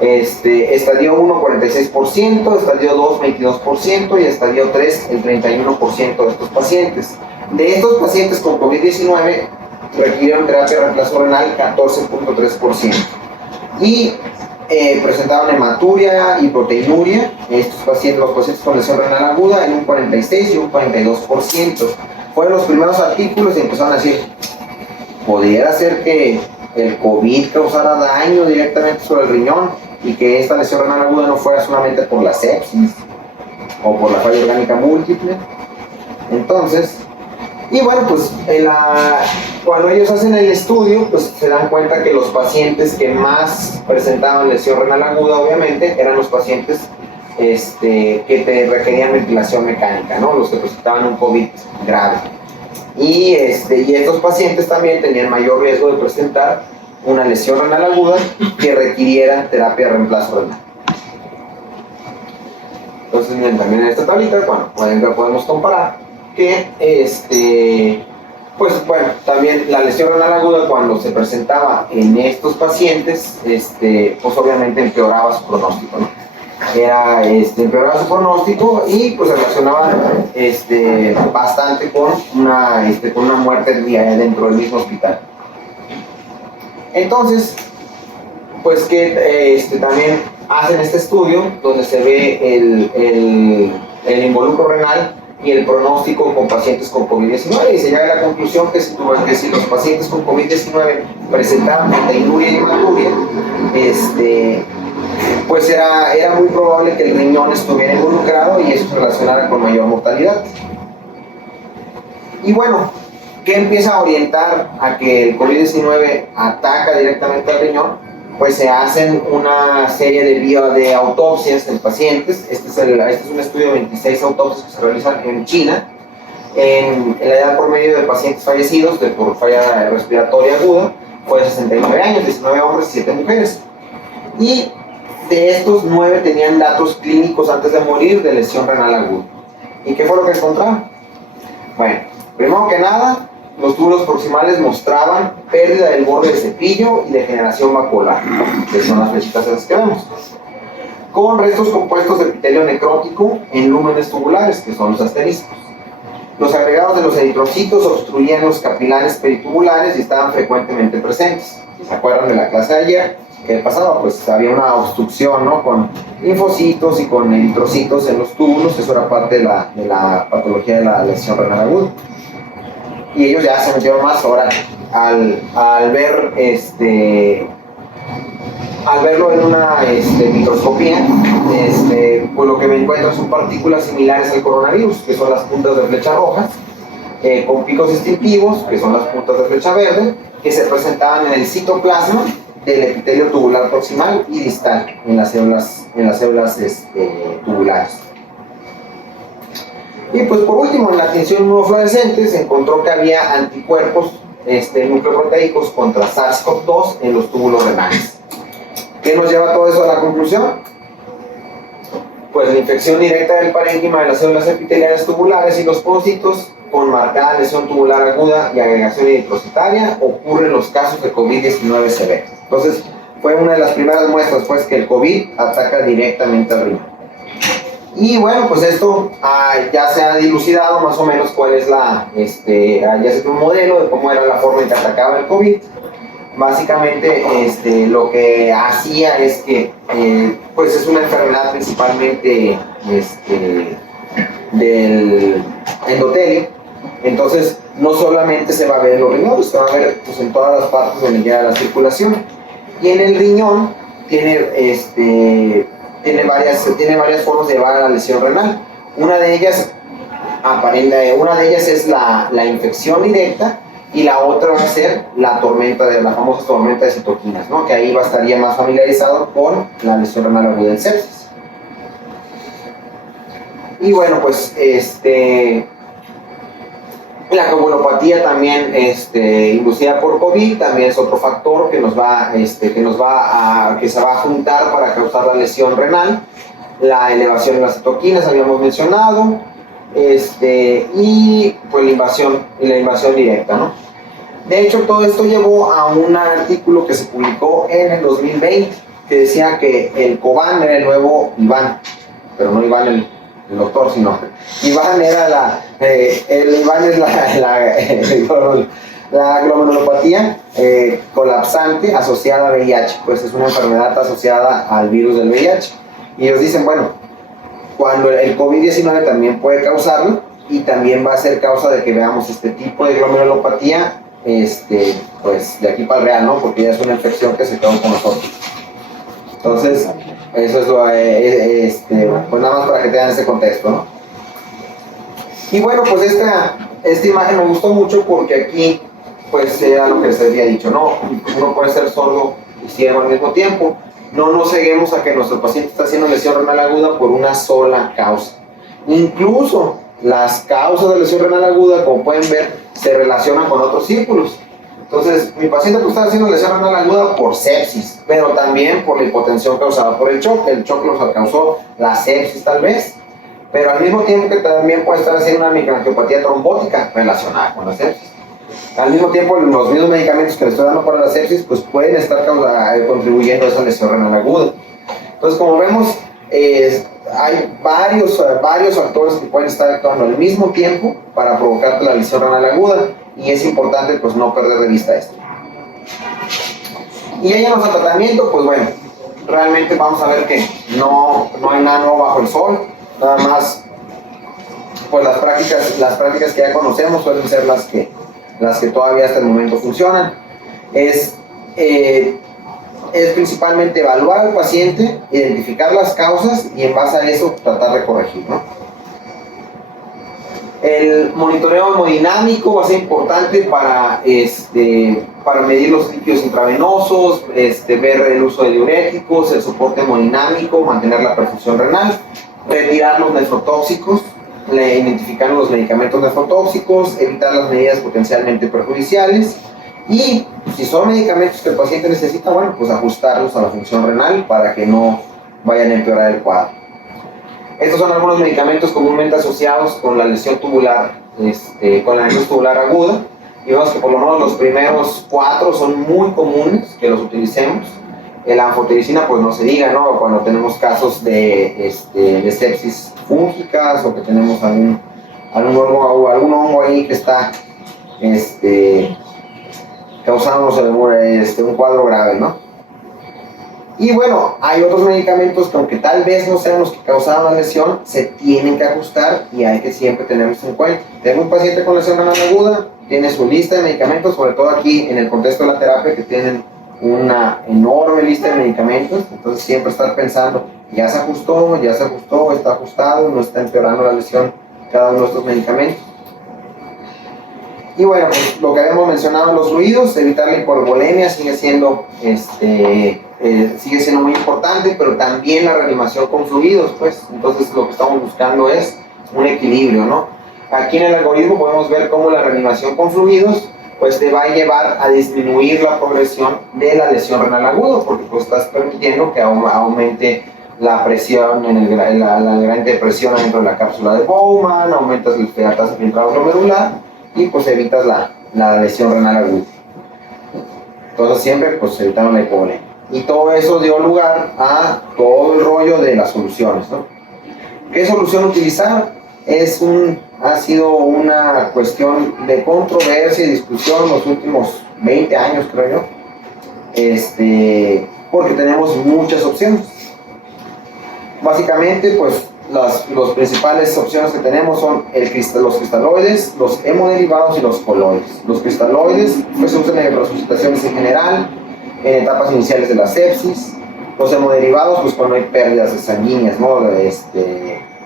Estadio 1, 46%, estadio 2, 22% y estadio 3, el 31% de estos pacientes. De estos pacientes con COVID-19 requirieron terapia de reemplazo renal 14.3%. Y presentaban hematuria y proteinuria, los pacientes con lesión renal aguda en un 46 y un 42%. Fueron los primeros artículos y empezaron a decir, ¿podría ser que el COVID causara daño directamente sobre el riñón y que esta lesión renal aguda no fuera solamente por la sepsis o por la falla orgánica múltiple? Entonces, y bueno, pues cuando ellos hacen el estudio, pues se dan cuenta que los pacientes que más presentaban lesión renal aguda, obviamente, eran los pacientes que te requerían ventilación mecánica, ¿no? Los que presentaban un COVID grave. Y estos pacientes también tenían mayor riesgo de presentar una lesión renal aguda que requiriera terapia de reemplazo renal. Entonces, miren, también en esta tablita, bueno, podemos comparar que pues bueno, también la lesión renal aguda cuando se presentaba en estos pacientes, pues obviamente empeoraba su pronóstico, ¿no? Empeoraba su pronóstico y pues se relacionaba bastante con una muerte dentro del mismo hospital. Entonces, pues que también hacen este estudio donde se ve el involucro renal y el pronóstico con pacientes con COVID-19 y se llega a la conclusión que si los pacientes con COVID-19 presentaban proteinuria y hematuria, pues era muy probable que el riñón estuviera involucrado y eso se relacionara con mayor mortalidad. Y bueno, ¿qué empieza a orientar a que el COVID-19 ataca directamente al riñón? Pues se hacen una serie de autopsias en pacientes. Este es un estudio de 26 autopsias que se realizan en China, en la edad promedio de pacientes fallecidos por falla respiratoria aguda fue de 69 años, 19 hombres y 7 mujeres. Y de estos 9 tenían datos clínicos antes de morir de lesión renal aguda. ¿Y qué fue lo que encontraron? Bueno, primero que nada, los túbulos proximales mostraban pérdida del borde de cepillo y degeneración vacuolar, que son las flechitas esas que vemos, con restos compuestos de epitelio necrótico en lúmenes tubulares, que son los asteriscos. Los agregados de los eritrocitos obstruían los capilares peritubulares y estaban frecuentemente presentes. ¿Se acuerdan de la clase de ayer? ¿Qué pasaba? Pues había una obstrucción, ¿no? Con linfocitos y con eritrocitos en los túbulos. Eso era parte de la patología de la lesión renal aguda. Y ellos ya se metieron más ahora al verlo en una microscopía, pues lo que me encuentro son partículas similares al coronavirus, que son las puntas de flecha rojas, con picos distintivos, que son las puntas de flecha verde, que se presentaban en el citoplasma del epitelio tubular proximal y distal, en las células tubulares. Y pues por último, en la tinción inmunofluorescente se encontró que había anticuerpos nucleoproteicos contra SARS-CoV-2 en los túbulos renales. ¿Qué nos lleva todo eso a la conclusión? Pues la infección directa del parénquima de las células epiteliales tubulares y los porocitos con marcada lesión tubular aguda y agregación eritrocitaria ocurre en los casos de COVID-19 severos. Entonces, fue una de las primeras muestras pues, que el COVID ataca directamente al riñón. Y bueno, pues esto ya se ha dilucidado más o menos cuál es ya se tiene un modelo de cómo era la forma en que atacaba el COVID. Básicamente lo que hacía es que pues es una enfermedad principalmente del endotelio. Entonces no solamente se va a ver en los riñones, se va a ver pues, en todas las partes donde llega la circulación. Y en el riñón tiene varias formas de llevar a la lesión renal. Una de ellas es la infección directa, y la otra va a ser la famosa tormenta de citoquinas, ¿no? Que ahí estaría más familiarizado con la lesión renal aguda del sepsis. Y bueno, pues la coagulopatía también inducida por COVID también es otro factor que se va a juntar para causar la lesión renal. La elevación de las citoquinas habíamos mencionado, y pues la invasión directa, ¿no? De hecho, todo esto llevó a un artículo que se publicó en el 2020 que decía que el Coban era el nuevo Iván, pero no Iván el doctor, sino Iván era Iván es la glomerulopatía colapsante asociada a VIH, pues es una enfermedad asociada al virus del VIH. Y ellos dicen, bueno, cuando el COVID-19 también puede causarlo y también va a ser causa de que veamos este tipo de glomerulopatía, pues de aquí para el real, ¿no? Porque ya es una infección que se quedó con nosotros. Entonces, eso es pues nada más para que tengan ese contexto, ¿no? Y bueno, pues esta imagen me gustó mucho porque aquí, pues era lo que les había dicho, ¿no? Uno puede ser sordo y ciego al mismo tiempo. No nos ceguemos a que nuestro paciente está haciendo lesión renal aguda por una sola causa. Incluso las causas de lesión renal aguda, como pueden ver, se relacionan con otros círculos. Entonces, mi paciente pues, está haciendo lesión renal aguda por sepsis, pero también por la hipotensión causada por el shock. El shock nos causó la sepsis tal vez, pero al mismo tiempo que también puede estar haciendo una microangiopatía trombótica relacionada con la sepsis. Al mismo tiempo, los mismos medicamentos que le estoy dando para la sepsis pues pueden estar contribuyendo a esa lesión renal aguda. Entonces, como vemos, hay varios factores que pueden estar actuando al mismo tiempo para provocarte la lesión renal aguda, y es importante pues no perder de vista esto. Y ya al tratamiento, pues bueno, realmente vamos a ver que no hay nada nuevo bajo el sol, nada más pues las prácticas que ya conocemos suelen ser las que todavía hasta el momento funcionan. Es principalmente evaluar al paciente, identificar las causas y en base a eso tratar de corregir, ¿no? El monitoreo hemodinámico va a ser importante para medir los líquidos intravenosos, ver el uso de diuréticos, el soporte hemodinámico, mantener la perfusión renal, retirar los nefrotóxicos, identificar los medicamentos nefrotóxicos, evitar las medidas potencialmente perjudiciales. Y si son medicamentos que el paciente necesita, bueno, pues ajustarlos a la función renal para que no vayan a empeorar el cuadro. Estos son algunos medicamentos comúnmente asociados con la lesión tubular, con la lesión tubular aguda. Y vemos que por lo menos los primeros 4 son muy comunes que los utilicemos. La anfotericina, pues no se diga, ¿no? Cuando tenemos casos de sepsis fúngicas o que tenemos algún hongo ahí que está causando un cuadro grave, ¿no? Y bueno, hay otros medicamentos que aunque tal vez no sean los que causaron la lesión, se tienen que ajustar y hay que siempre tenerlos en cuenta. Tengo un paciente con lesión renal aguda, tiene su lista de medicamentos, sobre todo aquí en el contexto de la terapia, que tienen una enorme lista de medicamentos, entonces siempre estar pensando, ya se ajustó, está ajustado, no está empeorando la lesión cada uno de estos medicamentos. Y bueno, pues lo que habíamos mencionado, los fluidos, evitar la hipovolemia sigue siendo muy importante, pero también la reanimación con fluidos, pues, entonces lo que estamos buscando es un equilibrio, ¿no? Aquí en el algoritmo podemos ver cómo la reanimación con fluidos pues te va a llevar a disminuir la progresión de la lesión renal aguda, porque pues estás permitiendo que aumente la presión, la gradiente de presión dentro de la cápsula de Bowman, aumentas la tasa de filtrado glomerular y pues evitas la lesión renal aguda. Entonces siempre pues evitamos la hipovolemia. Y todo eso dio lugar a todo el rollo de las soluciones, ¿no? ¿Qué solución utilizar? Ha sido una cuestión de controversia y discusión los últimos 20 años, creo yo, porque tenemos muchas opciones. Básicamente, pues, las principales opciones que tenemos son los cristaloides, los hemoderivados y los coloides. Los cristaloides pues, se usan en resucitaciones en general, en etapas iniciales de la sepsis. Los hemoderivados, pues cuando hay pérdidas sanguíneas, ¿no?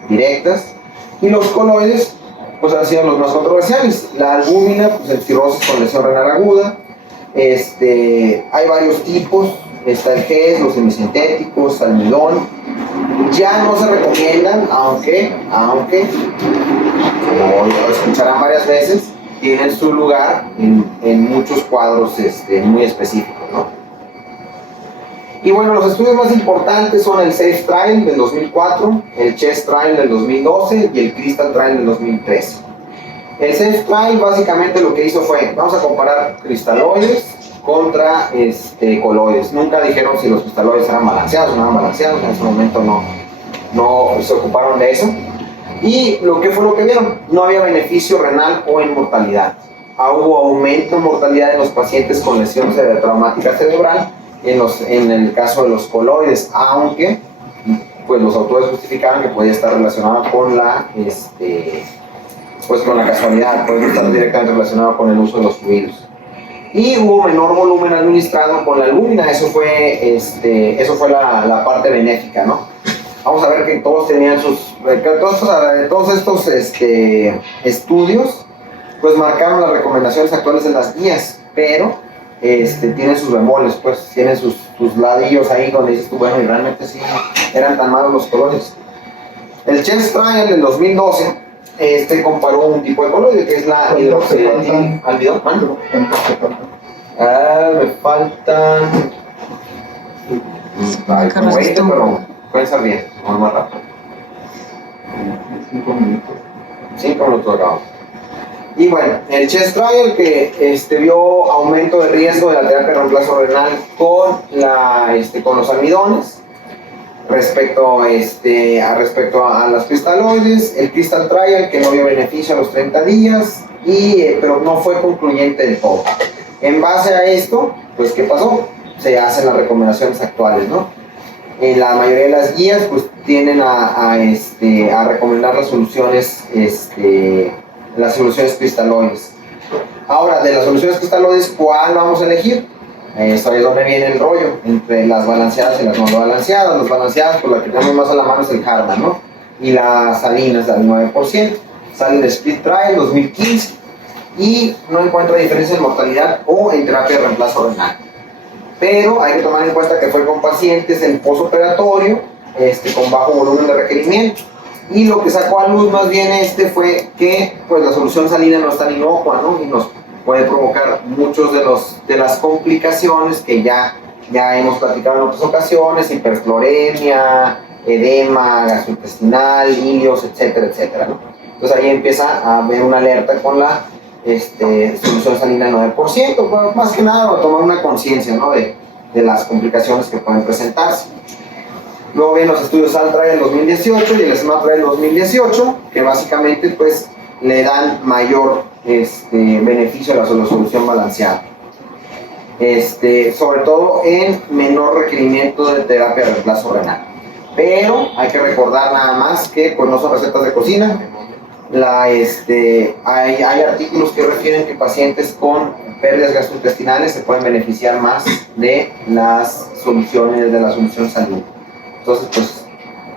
Directas. Y los coloides, pues han sido los más controversiales. La albúmina, pues en cirrosis con lesión renal aguda. Hay varios tipos. Está el GES, los semisintéticos, almidón. Ya no se recomiendan, aunque como lo escucharán varias veces, tienen su lugar en muchos cuadros muy específicos, ¿no? Y bueno, los estudios más importantes son el SAFE Trial del 2004, el CHEST Trial del 2012 y el CRYSTAL Trial del 2013. El SAFE Trial básicamente lo que hizo fue, vamos a comparar cristaloides contra coloides. Nunca dijeron si los cristaloides eran balanceados o no eran balanceados, en ese momento no se ocuparon de eso. Y ¿qué fue lo que vieron? No había beneficio renal o en mortalidad. Hubo aumento en mortalidad en los pacientes con lesión traumática cerebral, en el caso de los coloides, aunque pues los autores justificaban que podía estar relacionado con con la casualidad, puede estar directamente relacionado con el uso de los fluidos. Y hubo menor volumen administrado con la albúmina, eso fue la parte benéfica, ¿no? Vamos a ver que todos tenían todos estos estudios pues marcaron las recomendaciones actuales en las guías, pero tienen sus bemoles, pues tienen sus ladillos ahí donde dices tú, bueno, y realmente sí eran tan malos los coloides. El CHEST Trial del 2012 comparó un tipo de coloide que es la hidroxilalmidón. Me faltan 20, pero pueden ser 10, no más rápido. 5 minutos acabamos. Y bueno, el CHEST Trial que vio aumento de riesgo de la terapia de reemplazo renal con los almidones respecto a las cristaloides. El CRYSTAL Trial que no vio beneficio a los 30 días, pero no fue concluyente del todo. En base a esto, pues ¿qué pasó? Se hacen las recomendaciones actuales, ¿no? En la mayoría de las guías pues tienden a recomendar las soluciones cristaloides. Ahora, de las soluciones cristaloides, ¿cuál vamos a elegir? Esto es donde viene el rollo entre las balanceadas y las no balanceadas. Las balanceadas, pues la que tenemos más a la mano es el Harman, ¿no? Y las salinas al 9%. Sale el Split Trial 2015 y no encuentra diferencia en mortalidad o en terapia de reemplazo renal. Pero hay que tomar en cuenta que fue con pacientes en posoperatorio, con bajo volumen de requerimiento. Y lo que sacó a luz más bien fue que pues, la solución salina no es tan inocua, ¿no? Y nos puede provocar muchos de las complicaciones que ya ya hemos platicado en otras ocasiones, hiperfloremia, edema gastrointestinal, ilios, etcétera, etcétera, ¿no? Entonces ahí empieza a haber una alerta con la solución salina 9%, bueno, más que nada para tomar una conciencia, ¿no? de las complicaciones que pueden presentarse. Luego vienen los estudios Altra del 2018 y el SMART del 2018, que básicamente pues le dan mayor beneficio a la solución balanceada. Sobre todo en menor requerimiento de terapia de reemplazo renal. Pero hay que recordar nada más que pues no son recetas de cocina. Hay artículos que refieren que pacientes con pérdidas gastrointestinales se pueden beneficiar más de las soluciones, de la solución salina. Entonces pues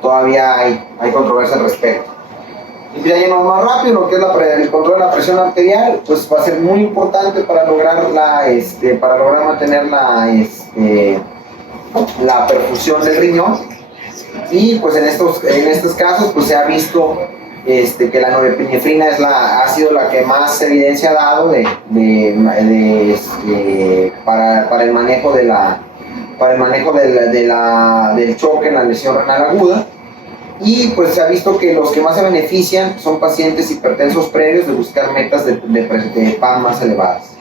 todavía hay controversia al respecto. Y ya yendo más rápido, lo que es el control de la presión arterial, pues va a ser muy importante para lograr mantener la perfusión del riñón. Y pues en estos casos pues se ha visto que la norepinefrina ha sido la que más evidencia ha dado para el manejo del choque en la lesión renal aguda. Y pues se ha visto que los que más se benefician son pacientes hipertensos previos de buscar metas de PAN más elevadas.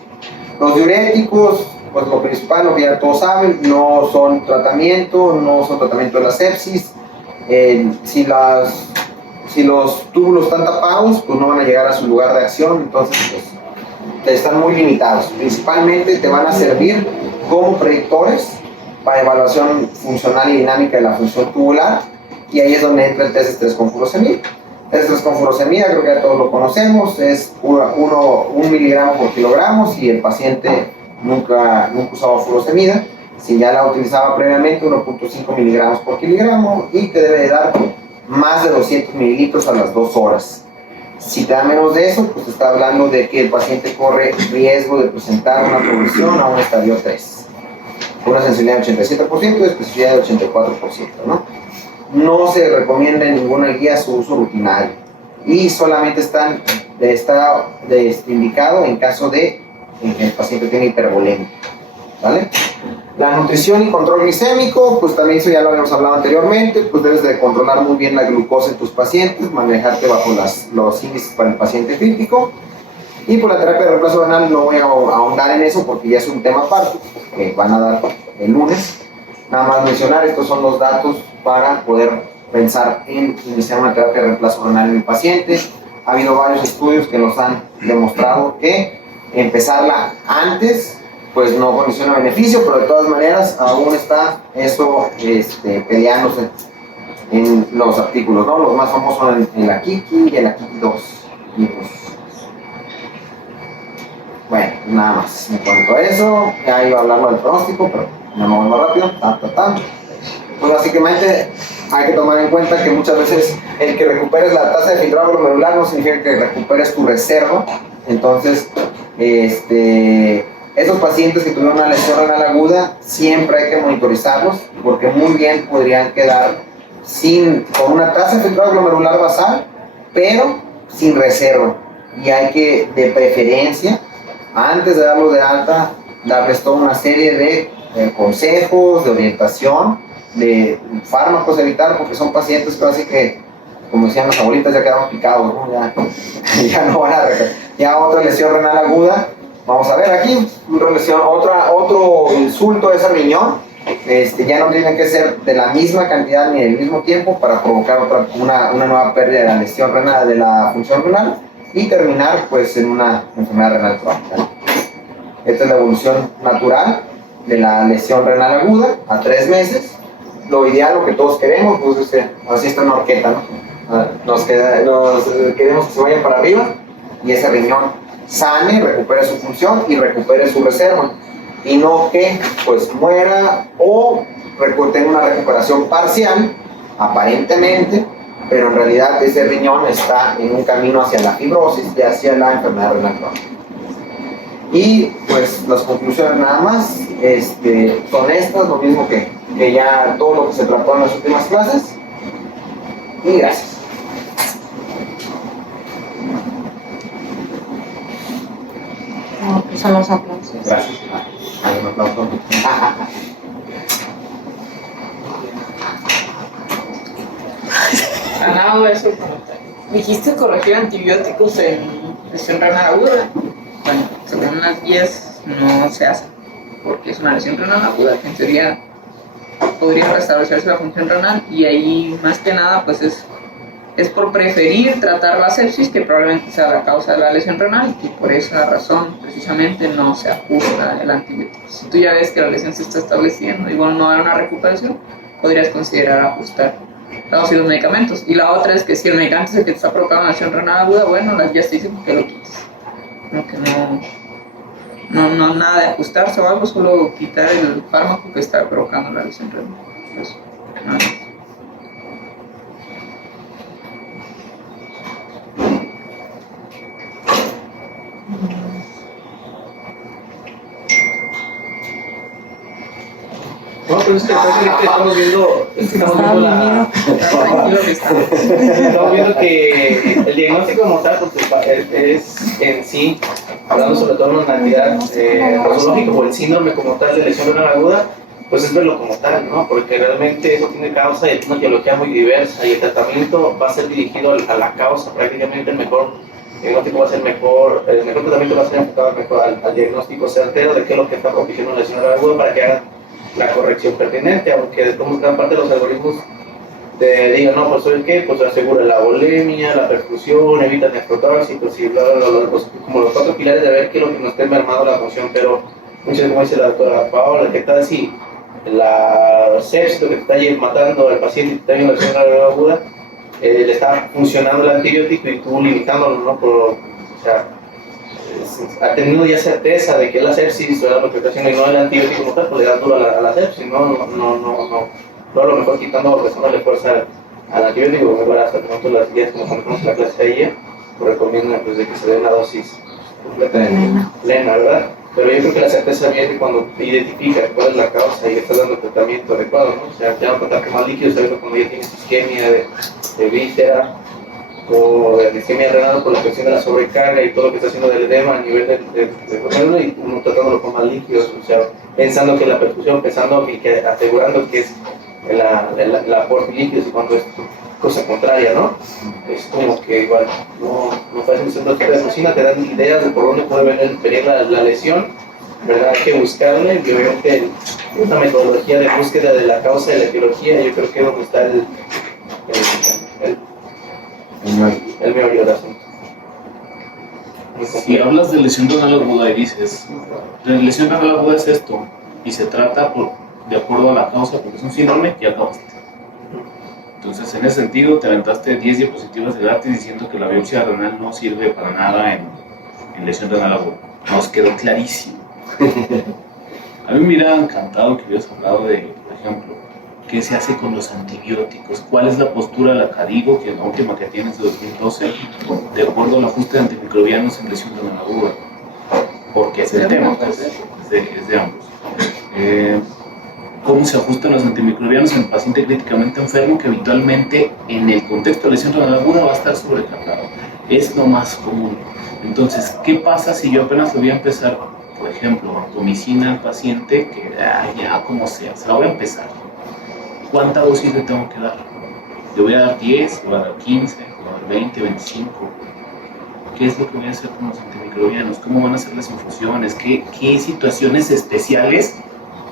Los diuréticos, pues lo principal, lo que ya todos saben, no son tratamiento de la sepsis. Si los túbulos están tapados, pues no van a llegar a su lugar de acción, entonces pues están muy limitados. Principalmente te van a servir como predictores para evaluación funcional y dinámica de la función tubular. Y ahí es donde entra el test de estrés con furosemida. El estrés con furosemida, creo que ya todos lo conocemos, es 1 miligramo por kilogramo si el paciente nunca usaba furosemida. Si ya la utilizaba previamente, 1.5 miligramos por kilogramo, y te debe de dar más de 200 mililitros a las 2 horas. Si te da menos de eso, pues te está hablando de que el paciente corre riesgo de presentar una progresión a un estadio 3. Una sensibilidad de 87% y especificidad de 84%, ¿no? No se recomienda en ninguna guía su uso rutinario y solamente está indicado en caso de que el paciente tiene hipervolemia, ¿vale? La nutrición y control glicémico, pues también eso ya lo habíamos hablado anteriormente, pues debes de controlar muy bien la glucosa en tus pacientes, manejarte bajo los índices para el paciente crítico. Y por la terapia de reemplazo renal no voy a ahondar en eso porque ya es un tema aparte que van a dar el lunes. Nada más mencionar, estos son los datos para poder pensar en iniciar una terapia de reemplazo renal en el paciente. Ha habido varios estudios que nos han demostrado que empezarla antes pues no condiciona beneficio, pero de todas maneras aún está eso peleándose en los artículos, ¿no? Los más famosos son en la Kiki y en la Kiki 2. Y pues, bueno, nada más. En cuanto a eso, ya iba a hablarlo del pronóstico, pero no me voy más rápido. Pues básicamente hay que tomar en cuenta que muchas veces el que recuperes la tasa de filtrado glomerular no significa que recuperes tu reserva. Entonces, esos pacientes que tuvieron una lesión renal aguda siempre hay que monitorizarlos porque muy bien podrían quedar con una tasa de filtrado glomerular basal, pero sin reserva. Y hay que, de preferencia, antes de darlos de alta, darles toda una serie de consejos, de orientación, de fármacos a evitar, porque son pacientes que así que, como decían las abuelitas, ya quedaron picados, ¿no? Ya no van a ya otra lesión renal aguda. Vamos a ver aquí, otro insulto de ese riñón. Ya no tienen que ser de la misma cantidad ni del mismo tiempo para provocar una nueva pérdida de la lesión renal, de la función renal, y terminar pues en una enfermedad renal crónica, ¿no? Esta es la evolución natural de la lesión renal aguda a 3 meses. Lo ideal, lo que todos queremos, pues es que así está una horqueta, ¿no? Queremos que se vaya para arriba y ese riñón sane, recupere su función y recupere su reserva, y no que pues muera o tenga una recuperación parcial aparentemente, pero en realidad ese riñón está en un camino hacia la fibrosis y hacia la enfermedad renal crónica. Y pues las conclusiones nada más son estas, lo mismo que ya todo lo que se trató en las últimas clases. Y gracias. No, pues son los aplausos. Gracias. Hay un aplauso. Ganado eso como tal. Dijiste corregir antibióticos en lesión renal aguda. Bueno, según las guías no se hace, porque es una lesión renal aguda que en teoría podría restablecerse la función renal, y ahí más que nada pues es por preferir tratar la sepsis, que probablemente sea la causa de la lesión renal, y por esa razón precisamente no se ajusta el antibiótico. Si tú ya ves que la lesión se está estableciendo y bueno, no hay una recuperación, podrías considerar ajustar la dosis de los medicamentos. Y la otra es que si el medicamento es el que te está provocando una lesión renal aguda, bueno, las guías te dicen que lo quites. Como que no nada de ajustarse o algo, solo quitar el fármaco que está provocando la lesión renal. Eso, nada más. No, pero es que estamos viendo la... Estamos viendo que el diagnóstico como tal pues, es en sí, hablando sobre todo de una entidad nosológica o el síndrome como tal de lesión renal aguda, pues es verlo como tal, ¿no? Porque realmente eso tiene causa y una etiología muy diversa, y el tratamiento va a ser dirigido a la causa. Prácticamente el mejor diagnóstico va a ser mejor, el mejor tratamiento va a ser enfocado mejor al diagnóstico certero de qué es lo que está propiciando la lesión renal aguda para que hagan la corrección pertinente, aunque de gran parte de los algoritmos te digan, no, pues ¿sabes qué? Pues asegura la volemia, la perfusión, evita nefrotóxicos y bla, bla, bla, como los 4 pilares de ver qué es lo que nos esté mermando la función. Pero muchas veces, como dice la doctora Paola, ¿qué tal si la sepsis que te está matando al paciente y te está viendo la lesión renal aguda, le está funcionando el antibiótico y tú limitándolo, ¿no? O sea, teniendo ya certeza de que es la sepsis o la afectación y no el antibiótico como tal, pues le da duro a la sepsis, no a lo mejor quitando o restándole fuerza al antibiótico, mejor hasta que las guías como comentamos en la clase de ayer, pues recomiendan pues, de que se dé una dosis completa de plena, ¿verdad? Pero yo creo que la certeza viene cuando identifica cuál es la causa y le estás dando el tratamiento adecuado, ¿no? O sea, ya no contar con más líquidos, sabiendo cuando ya tienes isquemia de víscera, o de isquemia renal por la cuestión de la sobrecarga y todo lo que está haciendo del edema a nivel de y uno tratándolo con más líquidos, o sea, pensando que la perfusión, pensando que asegurando que es el aporte líquido, y cuando es cosa contraria, ¿no? Es como que igual no parece un centro de medicina, te dan ideas de por dónde puede venir la lesión, ¿verdad? Hay que buscarle, y obviamente una metodología de búsqueda de la causa de la etiología, yo creo que es donde está el meollo del asunto. Si hablas de lesión renal aguda y dices, la lesión renal aguda es esto, y se trata de acuerdo a la causa, porque es un síndrome, ya acabaste. Entonces, en ese sentido, te aventaste 10 diapositivas de gratis diciendo que la biopsia renal no sirve para nada en lesión renal aguda. Nos quedó clarísimo. A mí me hubiera encantado que hubieras hablado de, por ejemplo, qué se hace con los antibióticos, cuál es la postura de la CADIGO, que es la última que tienes de 2012, de acuerdo al ajuste de antimicrobianos en lesión renal aguda, porque es el tema, pues, es de ambos. Cómo se ajustan los antimicrobianos en el paciente críticamente enfermo, que habitualmente en el contexto de lesión renal aguda va a estar sobrecargado. Es lo más común. Entonces, ¿qué pasa si yo apenas le voy a empezar, por ejemplo, vancomicina al paciente, que ya como sea, se la voy a empezar? ¿Cuánta dosis le tengo que dar? ¿Le voy a dar 10? ¿Le voy a dar 15? ¿Le voy a dar 20? ¿25? ¿Qué es lo que voy a hacer con los antimicrobianos? ¿Cómo van a ser las infusiones? ¿Qué situaciones especiales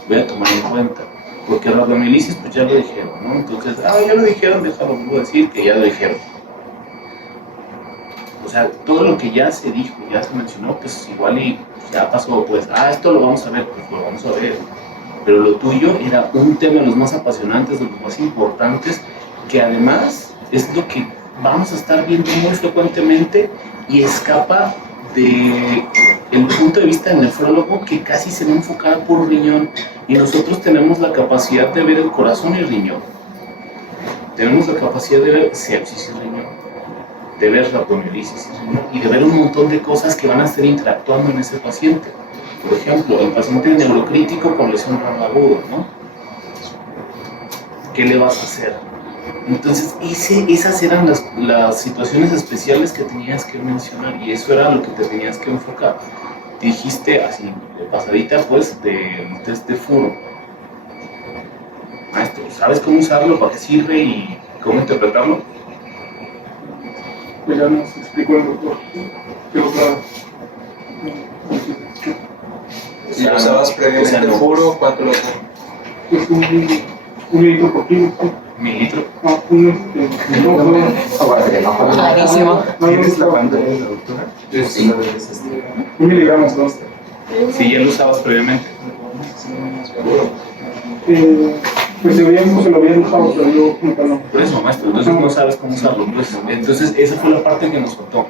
voy a tomar en cuenta? Porque rhabdomiolisis pues ya lo dijeron, ¿no? Entonces, ya lo dijeron, déjalo, vuelvo a decir que ya lo dijeron. O sea, todo lo que ya se dijo, ya se mencionó, pues igual y ya pasó, pues, esto lo vamos a ver, pues lo vamos a ver. Pero lo tuyo era un tema de los más apasionantes, de los más importantes, que además es lo que vamos a estar viendo muy frecuentemente y escapa del punto de vista del nefrólogo, que casi se va a enfocar por riñón, y nosotros tenemos la capacidad de ver el corazón y el riñón, tenemos la capacidad de ver sepsis y riñón, de ver rhabdomiolisis y riñón, y de ver un montón de cosas que van a estar interactuando en ese paciente. Por ejemplo, el paciente neurocrítico con lesión renal aguda, ¿no? ¿Qué le vas a hacer? Entonces, esas eran las situaciones especiales que tenías que mencionar, y eso era lo que te tenías que enfocar. Dijiste así, de pasadita, pues, del test de Furo. Maestro, ¿sabes cómo usarlo? ¿Para qué sirve? ¿Y cómo interpretarlo? que ya nos explicó el doctor. ¿Qué otra? Si lo usabas previamente puro, ¿cuánto lo usabas? Pues un litro por kilo. ¿mililitro? No, Aguante que no. Clarísimo. ¿Tienes la pantalla de la doctora? Sí. 1 miligramos, ¿no? Sí, ya lo usabas previamente. Pues deberíamos se lo habían usado, pero yo nunca no. Por eso, maestro, entonces no sabes cómo usarlo. Pues, entonces, esa fue la parte que nos faltó.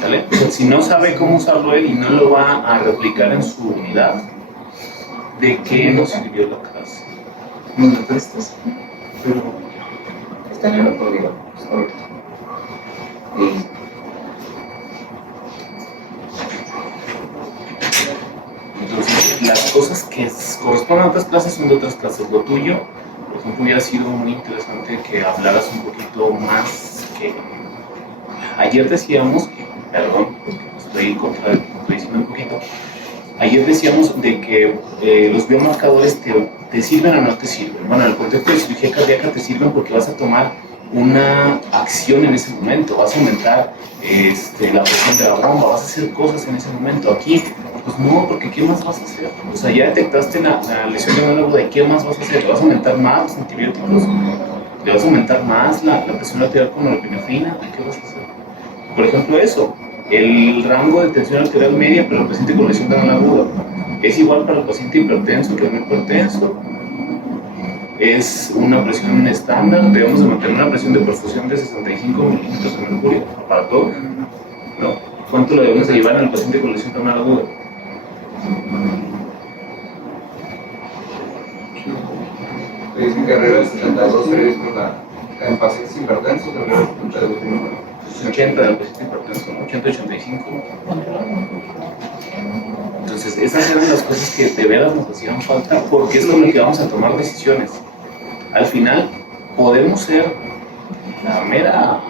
¿Sale? Si no sabe cómo usarlo él y no lo va a replicar en su unidad, ¿de qué nos sirvió la clase? ¿Nos lo prestas? Pero, Está en el otro libro. Sí. entonces, las cosas que corresponden a otras clases son de otras clases. Lo tuyo, por ejemplo, hubiera sido muy interesante que hablaras un poquito más que... Ayer decíamos, perdón, porque estoy diciendo un poquito, ayer decíamos de que los biomarcadores te sirven o no te sirven. Bueno, en el contexto de cirugía cardíaca te sirven porque vas a tomar una acción en ese momento, vas a aumentar la presión de la bomba, vas a hacer cosas en ese momento. Aquí, pues no, porque ¿qué más vas a hacer? O sea, ya detectaste la lesión de una aguda, ¿y qué más vas a hacer? ¿Le vas a aumentar más los antibióticos? ¿Le vas a aumentar más la presión arterial con norepinefrina? ¿Qué vas a hacer? Por ejemplo, eso, el rango de tensión arterial media para el paciente con lesión renal aguda es igual para el paciente hipertenso que el no hipertenso. Es una presión estándar, debemos de mantener una presión de perfusión de 65 milímetros de mercurio para todos. ¿No? ¿Cuánto le debemos de llevar al paciente con lesión renal aguda? Dicen Guerrero de 72, previsto en pacientes hipertensos, Guerrero de 72. 80 del paciente hipertenso, ¿no? 80-85. Entonces, esas eran las cosas que de veras nos hacían falta, porque es con lo que vamos a tomar decisiones. Al final, podemos ser la mera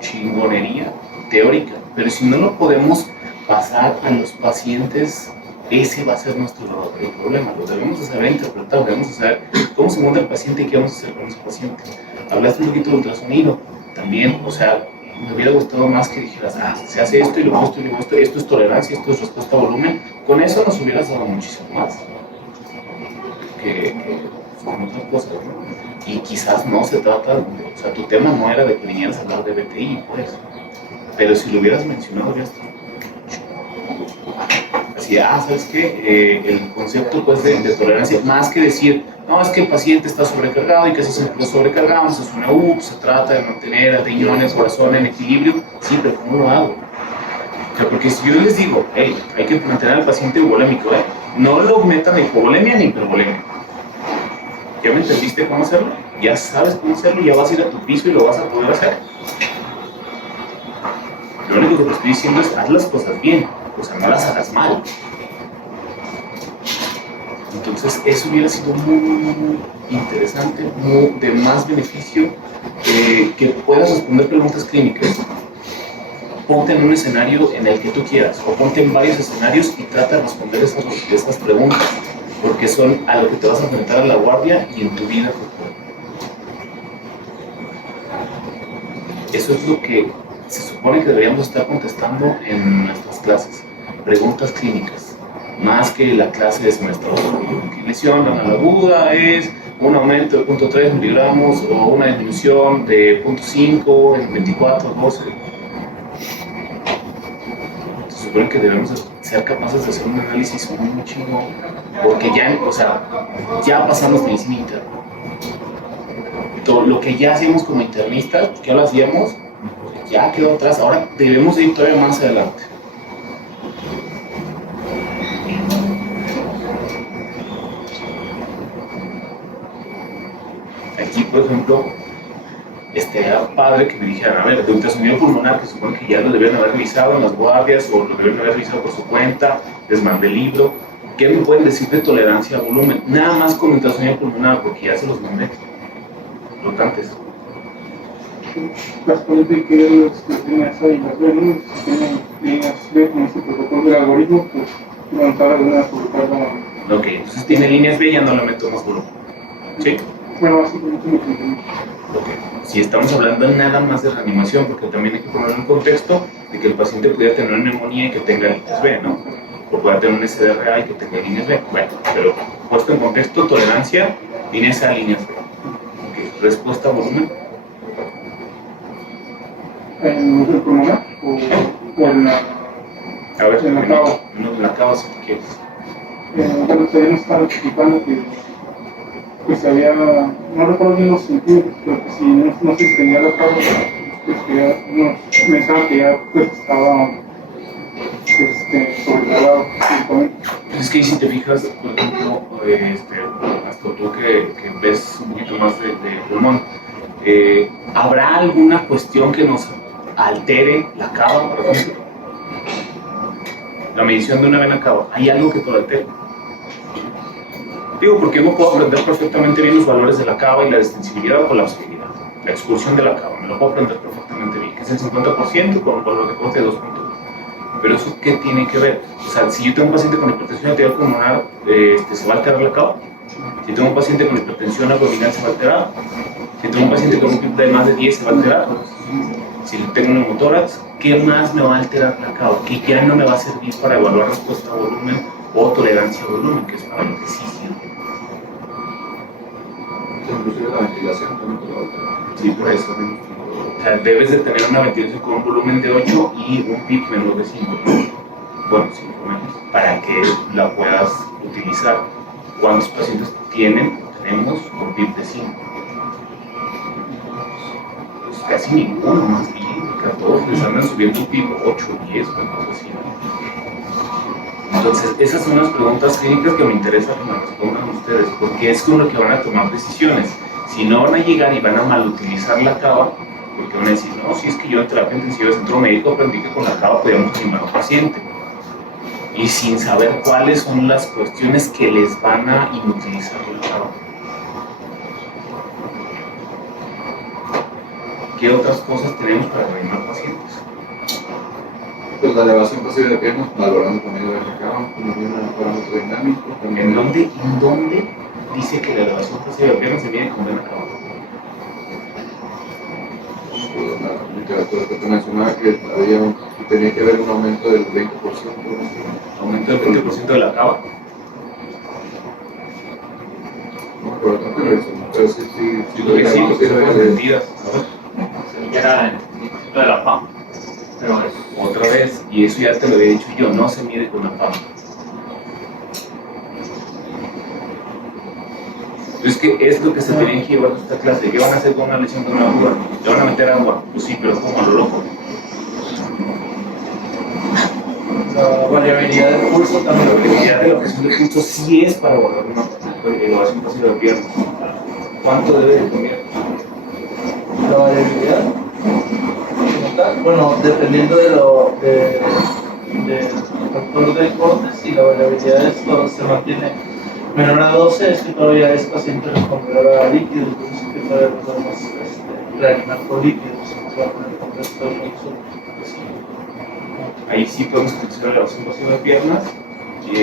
chingonería teórica, pero si no lo podemos pasar a los pacientes, ese va a ser nuestro problema. Lo debemos de saber interpretar, debemos de saber cómo se monta el paciente y qué vamos a hacer con ese paciente. Hablaste un poquito de ultrasonido, también, o sea, me hubiera gustado más que dijeras, se hace esto y luego esto y luego esto, esto es tolerancia, esto es respuesta a volumen. Con eso nos hubieras dado muchísimo más que con otras cosas, ¿no? Y quizás no se trata, o sea, tu tema no era de que vinieras a hablar de BTI, pues, pero si lo hubieras mencionado, ya está. Así, ¿sabes qué? El concepto, pues, de tolerancia, más que decir, no, es que el paciente está sobrecargado y que si se sobrecargamos es una se trata de mantener a riñones, corazón en equilibrio. Sí, pero ¿cómo lo hago? O sea, porque si yo les digo, hey, hay que mantener al paciente hipovolémico, no lo metan en hipovolemia ni hipervolemia. ¿Ya me entendiste cómo hacerlo? Ya sabes cómo hacerlo, ya vas a ir a tu piso y lo vas a poder hacer. Lo único que te estoy diciendo es, haz las cosas bien, o sea, no las hagas mal. Entonces, eso hubiera sido muy interesante, de más beneficio, que puedas responder preguntas clínicas. Ponte en un escenario en el que tú quieras, o ponte en varios escenarios y trata de responder esas preguntas, porque son a lo que te vas a enfrentar a la guardia y en tu vida futura. Eso es lo que se supone que deberíamos estar contestando en nuestras clases, preguntas clínicas, más que la clase de semestre. Lesión renal aguda es un aumento de 0.3 miligramos o una disminución de 0.5 en 24-12. Se supone que debemos ser capaces de hacer un análisis muy chingón, porque ya, o sea, ya pasamos medicina interna. Todo lo que ya hacíamos como internistas, que ya lo hacíamos, ya quedó atrás. Ahora debemos ir todavía más adelante. Aquí, por ejemplo, era padre que me dijeran, a ver, de ultrasonido pulmonar, que supone que ya lo debieron haber revisado en las guardias o lo debieron haber revisado por su cuenta, les mandé el libro. ¿Qué me pueden decir de tolerancia a volumen? Nada más con ultrasonido pulmonar, porque ya se los mandé. Flotantes. Las políticas que tienen esa y las B, ¿no? Tienen líneas B con ese protocolo de algoritmo, pues montar alguna publicarla. Ok, entonces tiene líneas B y ya no le meto más volumen. ¿Sí? Bueno, básicamente lo que entendí. Ok. Si estamos hablando nada más de reanimación, porque también hay que poner en contexto de que el paciente pudiera tener una neumonía y que tenga líneas B, ¿no? O pueda tener un SDRA y que tenga líneas B. Bueno, pero puesto en contexto, tolerancia, líneas A, líneas B. Ok. Respuesta a volumen. ¿En el pulmonar o en la, A ver, en la cava? no, en la cava si tú quieres. Bueno, todavía nos estaba explicando que se había, no recuerdo bien los centímetros, pero que si no se extendía la cava, pues que ya, no, pensaba que ya pues estaba sobrecargado. Pues es que si te fijas, por ejemplo, hasta tú que ves un poquito más de pulmón, ¿habrá alguna cuestión que nos altere la cava, por ejemplo? La medición de una vena cava, ¿hay algo que te lo altere? Digo, porque yo no puedo aprender perfectamente bien los valores de la cava y la distensibilidad o colapsabilidad, la excursión de la cava, me lo puedo aprender perfectamente bien, que es el 50% con un valor de corte de 2.1. Pero eso, ¿qué tiene que ver? O sea, si yo tengo un paciente con hipertensión arterial pulmonar, ¿se va a alterar la cava? Si tengo un paciente con hipertensión abdominal, ¿se va a alterar? Si tengo un paciente con un PIB de más de 10, ¿se va a alterar? Si tengo un neumotórax, ¿qué más me va a alterar la cava? Que ya no me va a servir para evaluar respuesta a volumen o tolerancia a volumen, que es para lo que sí sirve. Inclusive la ventilación también te lo va a alterar. Sí, por eso. O sea, debes de tener una ventilación con un volumen de 8 y un PIB menor de 5. Bueno, 5 menos, para que la puedas utilizar. ¿Cuántos pacientes tenemos con PIB de 5? Pues casi ninguno, más bien, porque a todos les andan subiendo un PIB 8, 10, o algo así, ¿no? Entonces, esas son las preguntas clínicas que me interesa que me respondan ustedes, porque es con lo que van a tomar decisiones. Si no van a llegar y van a malutilizar la cava, porque van a decir, no, si es que yo en terapia intensiva de centro médico aprendí que con la cava podíamos animar a un paciente. Y sin saber cuáles son las cuestiones que les van a inutilizar la cava. ¿Qué otras cosas tenemos para reanimar pacientes? Pues la elevación pasiva de piernas, valorando también la cava, como un parámetro dinámico. También ¿En dónde dice que la elevación pasiva de piernas se mide con vena cava? la literatura que te mencionaba que tenía que haber un aumento del 20%. Aumento del 20% de la cava. No, pero no te lo hizo, pero sí lo Que sí, dijo, porque sí se lo fueron dijo. mentiras. Era lo de la PAM. Pero es Otra vez, y eso ya te lo había dicho yo, no se mide con la PAM. Es que es lo que se tienen que llevar a esta clase. ¿Qué van a hacer con una lesión de una aguda? ¿Le van a meter agua? Pues sí, pero como a lo loco. La variabilidad del pulso La también. variabilidad de la presión del pulso sí es para abordar una elevación pasiva de piernas. ¿Cuánto debe de cambiar? La variabilidad. ¿Cómo tal? Bueno, dependiendo del factor de corte, si la variabilidad de esto se mantiene menor a 12, es que todavía es paciente respondedor a líquidos, entonces que todavía no podemos reanimar con líquidos, bajo el contexto del consumo. Ahí sí podemos utilizar la elevación pasiva de piernas. Y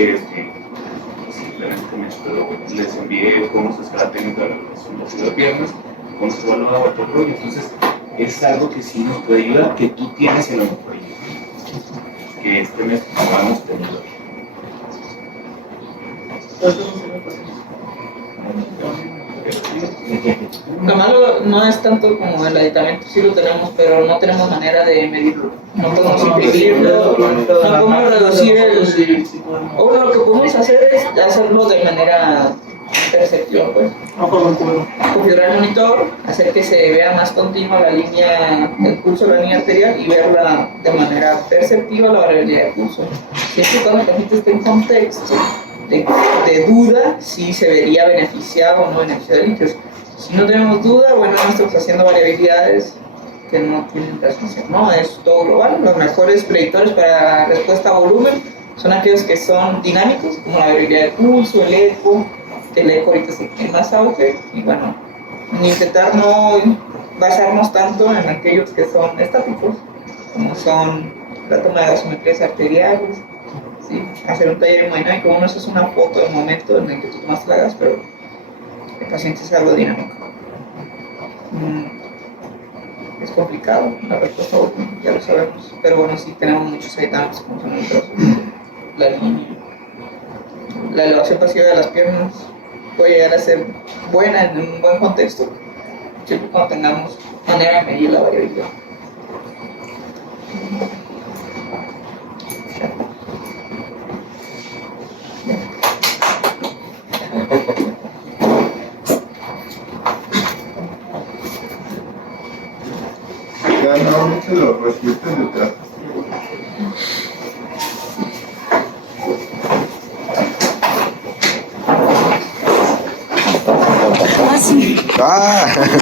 simplemente les envié cómo se hace la técnica de la elevación pasiva de piernas, cómo se evalúa la por rollo. Entonces, es algo que sí nos puede ayudar, que tú tienes en la mejor que este mes podamos tener. Lo malo no es tanto como el aditamento, sí lo tenemos, pero no tenemos manera de medirlo. No podemos imprimirlo, no podemos reducir el... O lo que podemos hacer es hacerlo de manera perceptiva, pues. Configurar el monitor, hacer que se vea más continua la línea del pulso de la línea arterial y verla de manera perceptiva la variabilidad del pulso. Si es que cuando el paciente esté en contexto de duda, si se vería beneficiado o no beneficiado del líquido. Si no tenemos duda, bueno, no estamos haciendo variabilidades que no tienen transmisión, ¿no? Es todo global. Los mejores predictores para respuesta a volumen son aquellos que son dinámicos, como la variabilidad del pulso, el eco, que el eco ahorita se tiene más auge, y bueno, intentar no basarnos tanto en aquellos que son estáticos, como son la toma de gasometrías arteriales, ¿sí? Hacer un taller hemodinámico, bueno, eso es una foto del momento en el que tú tomaste la gas, pero paciente es algo dinámico. Es complicado, la respuesta ya lo sabemos, pero bueno, sí tenemos muchos aditamentos como son la línea, la elevación pasiva de las piernas puede llegar a ser buena en un buen contexto, siempre cuando tengamos manera de medir la variabilidad. Ya normalmente los recipientes de trato. Ah,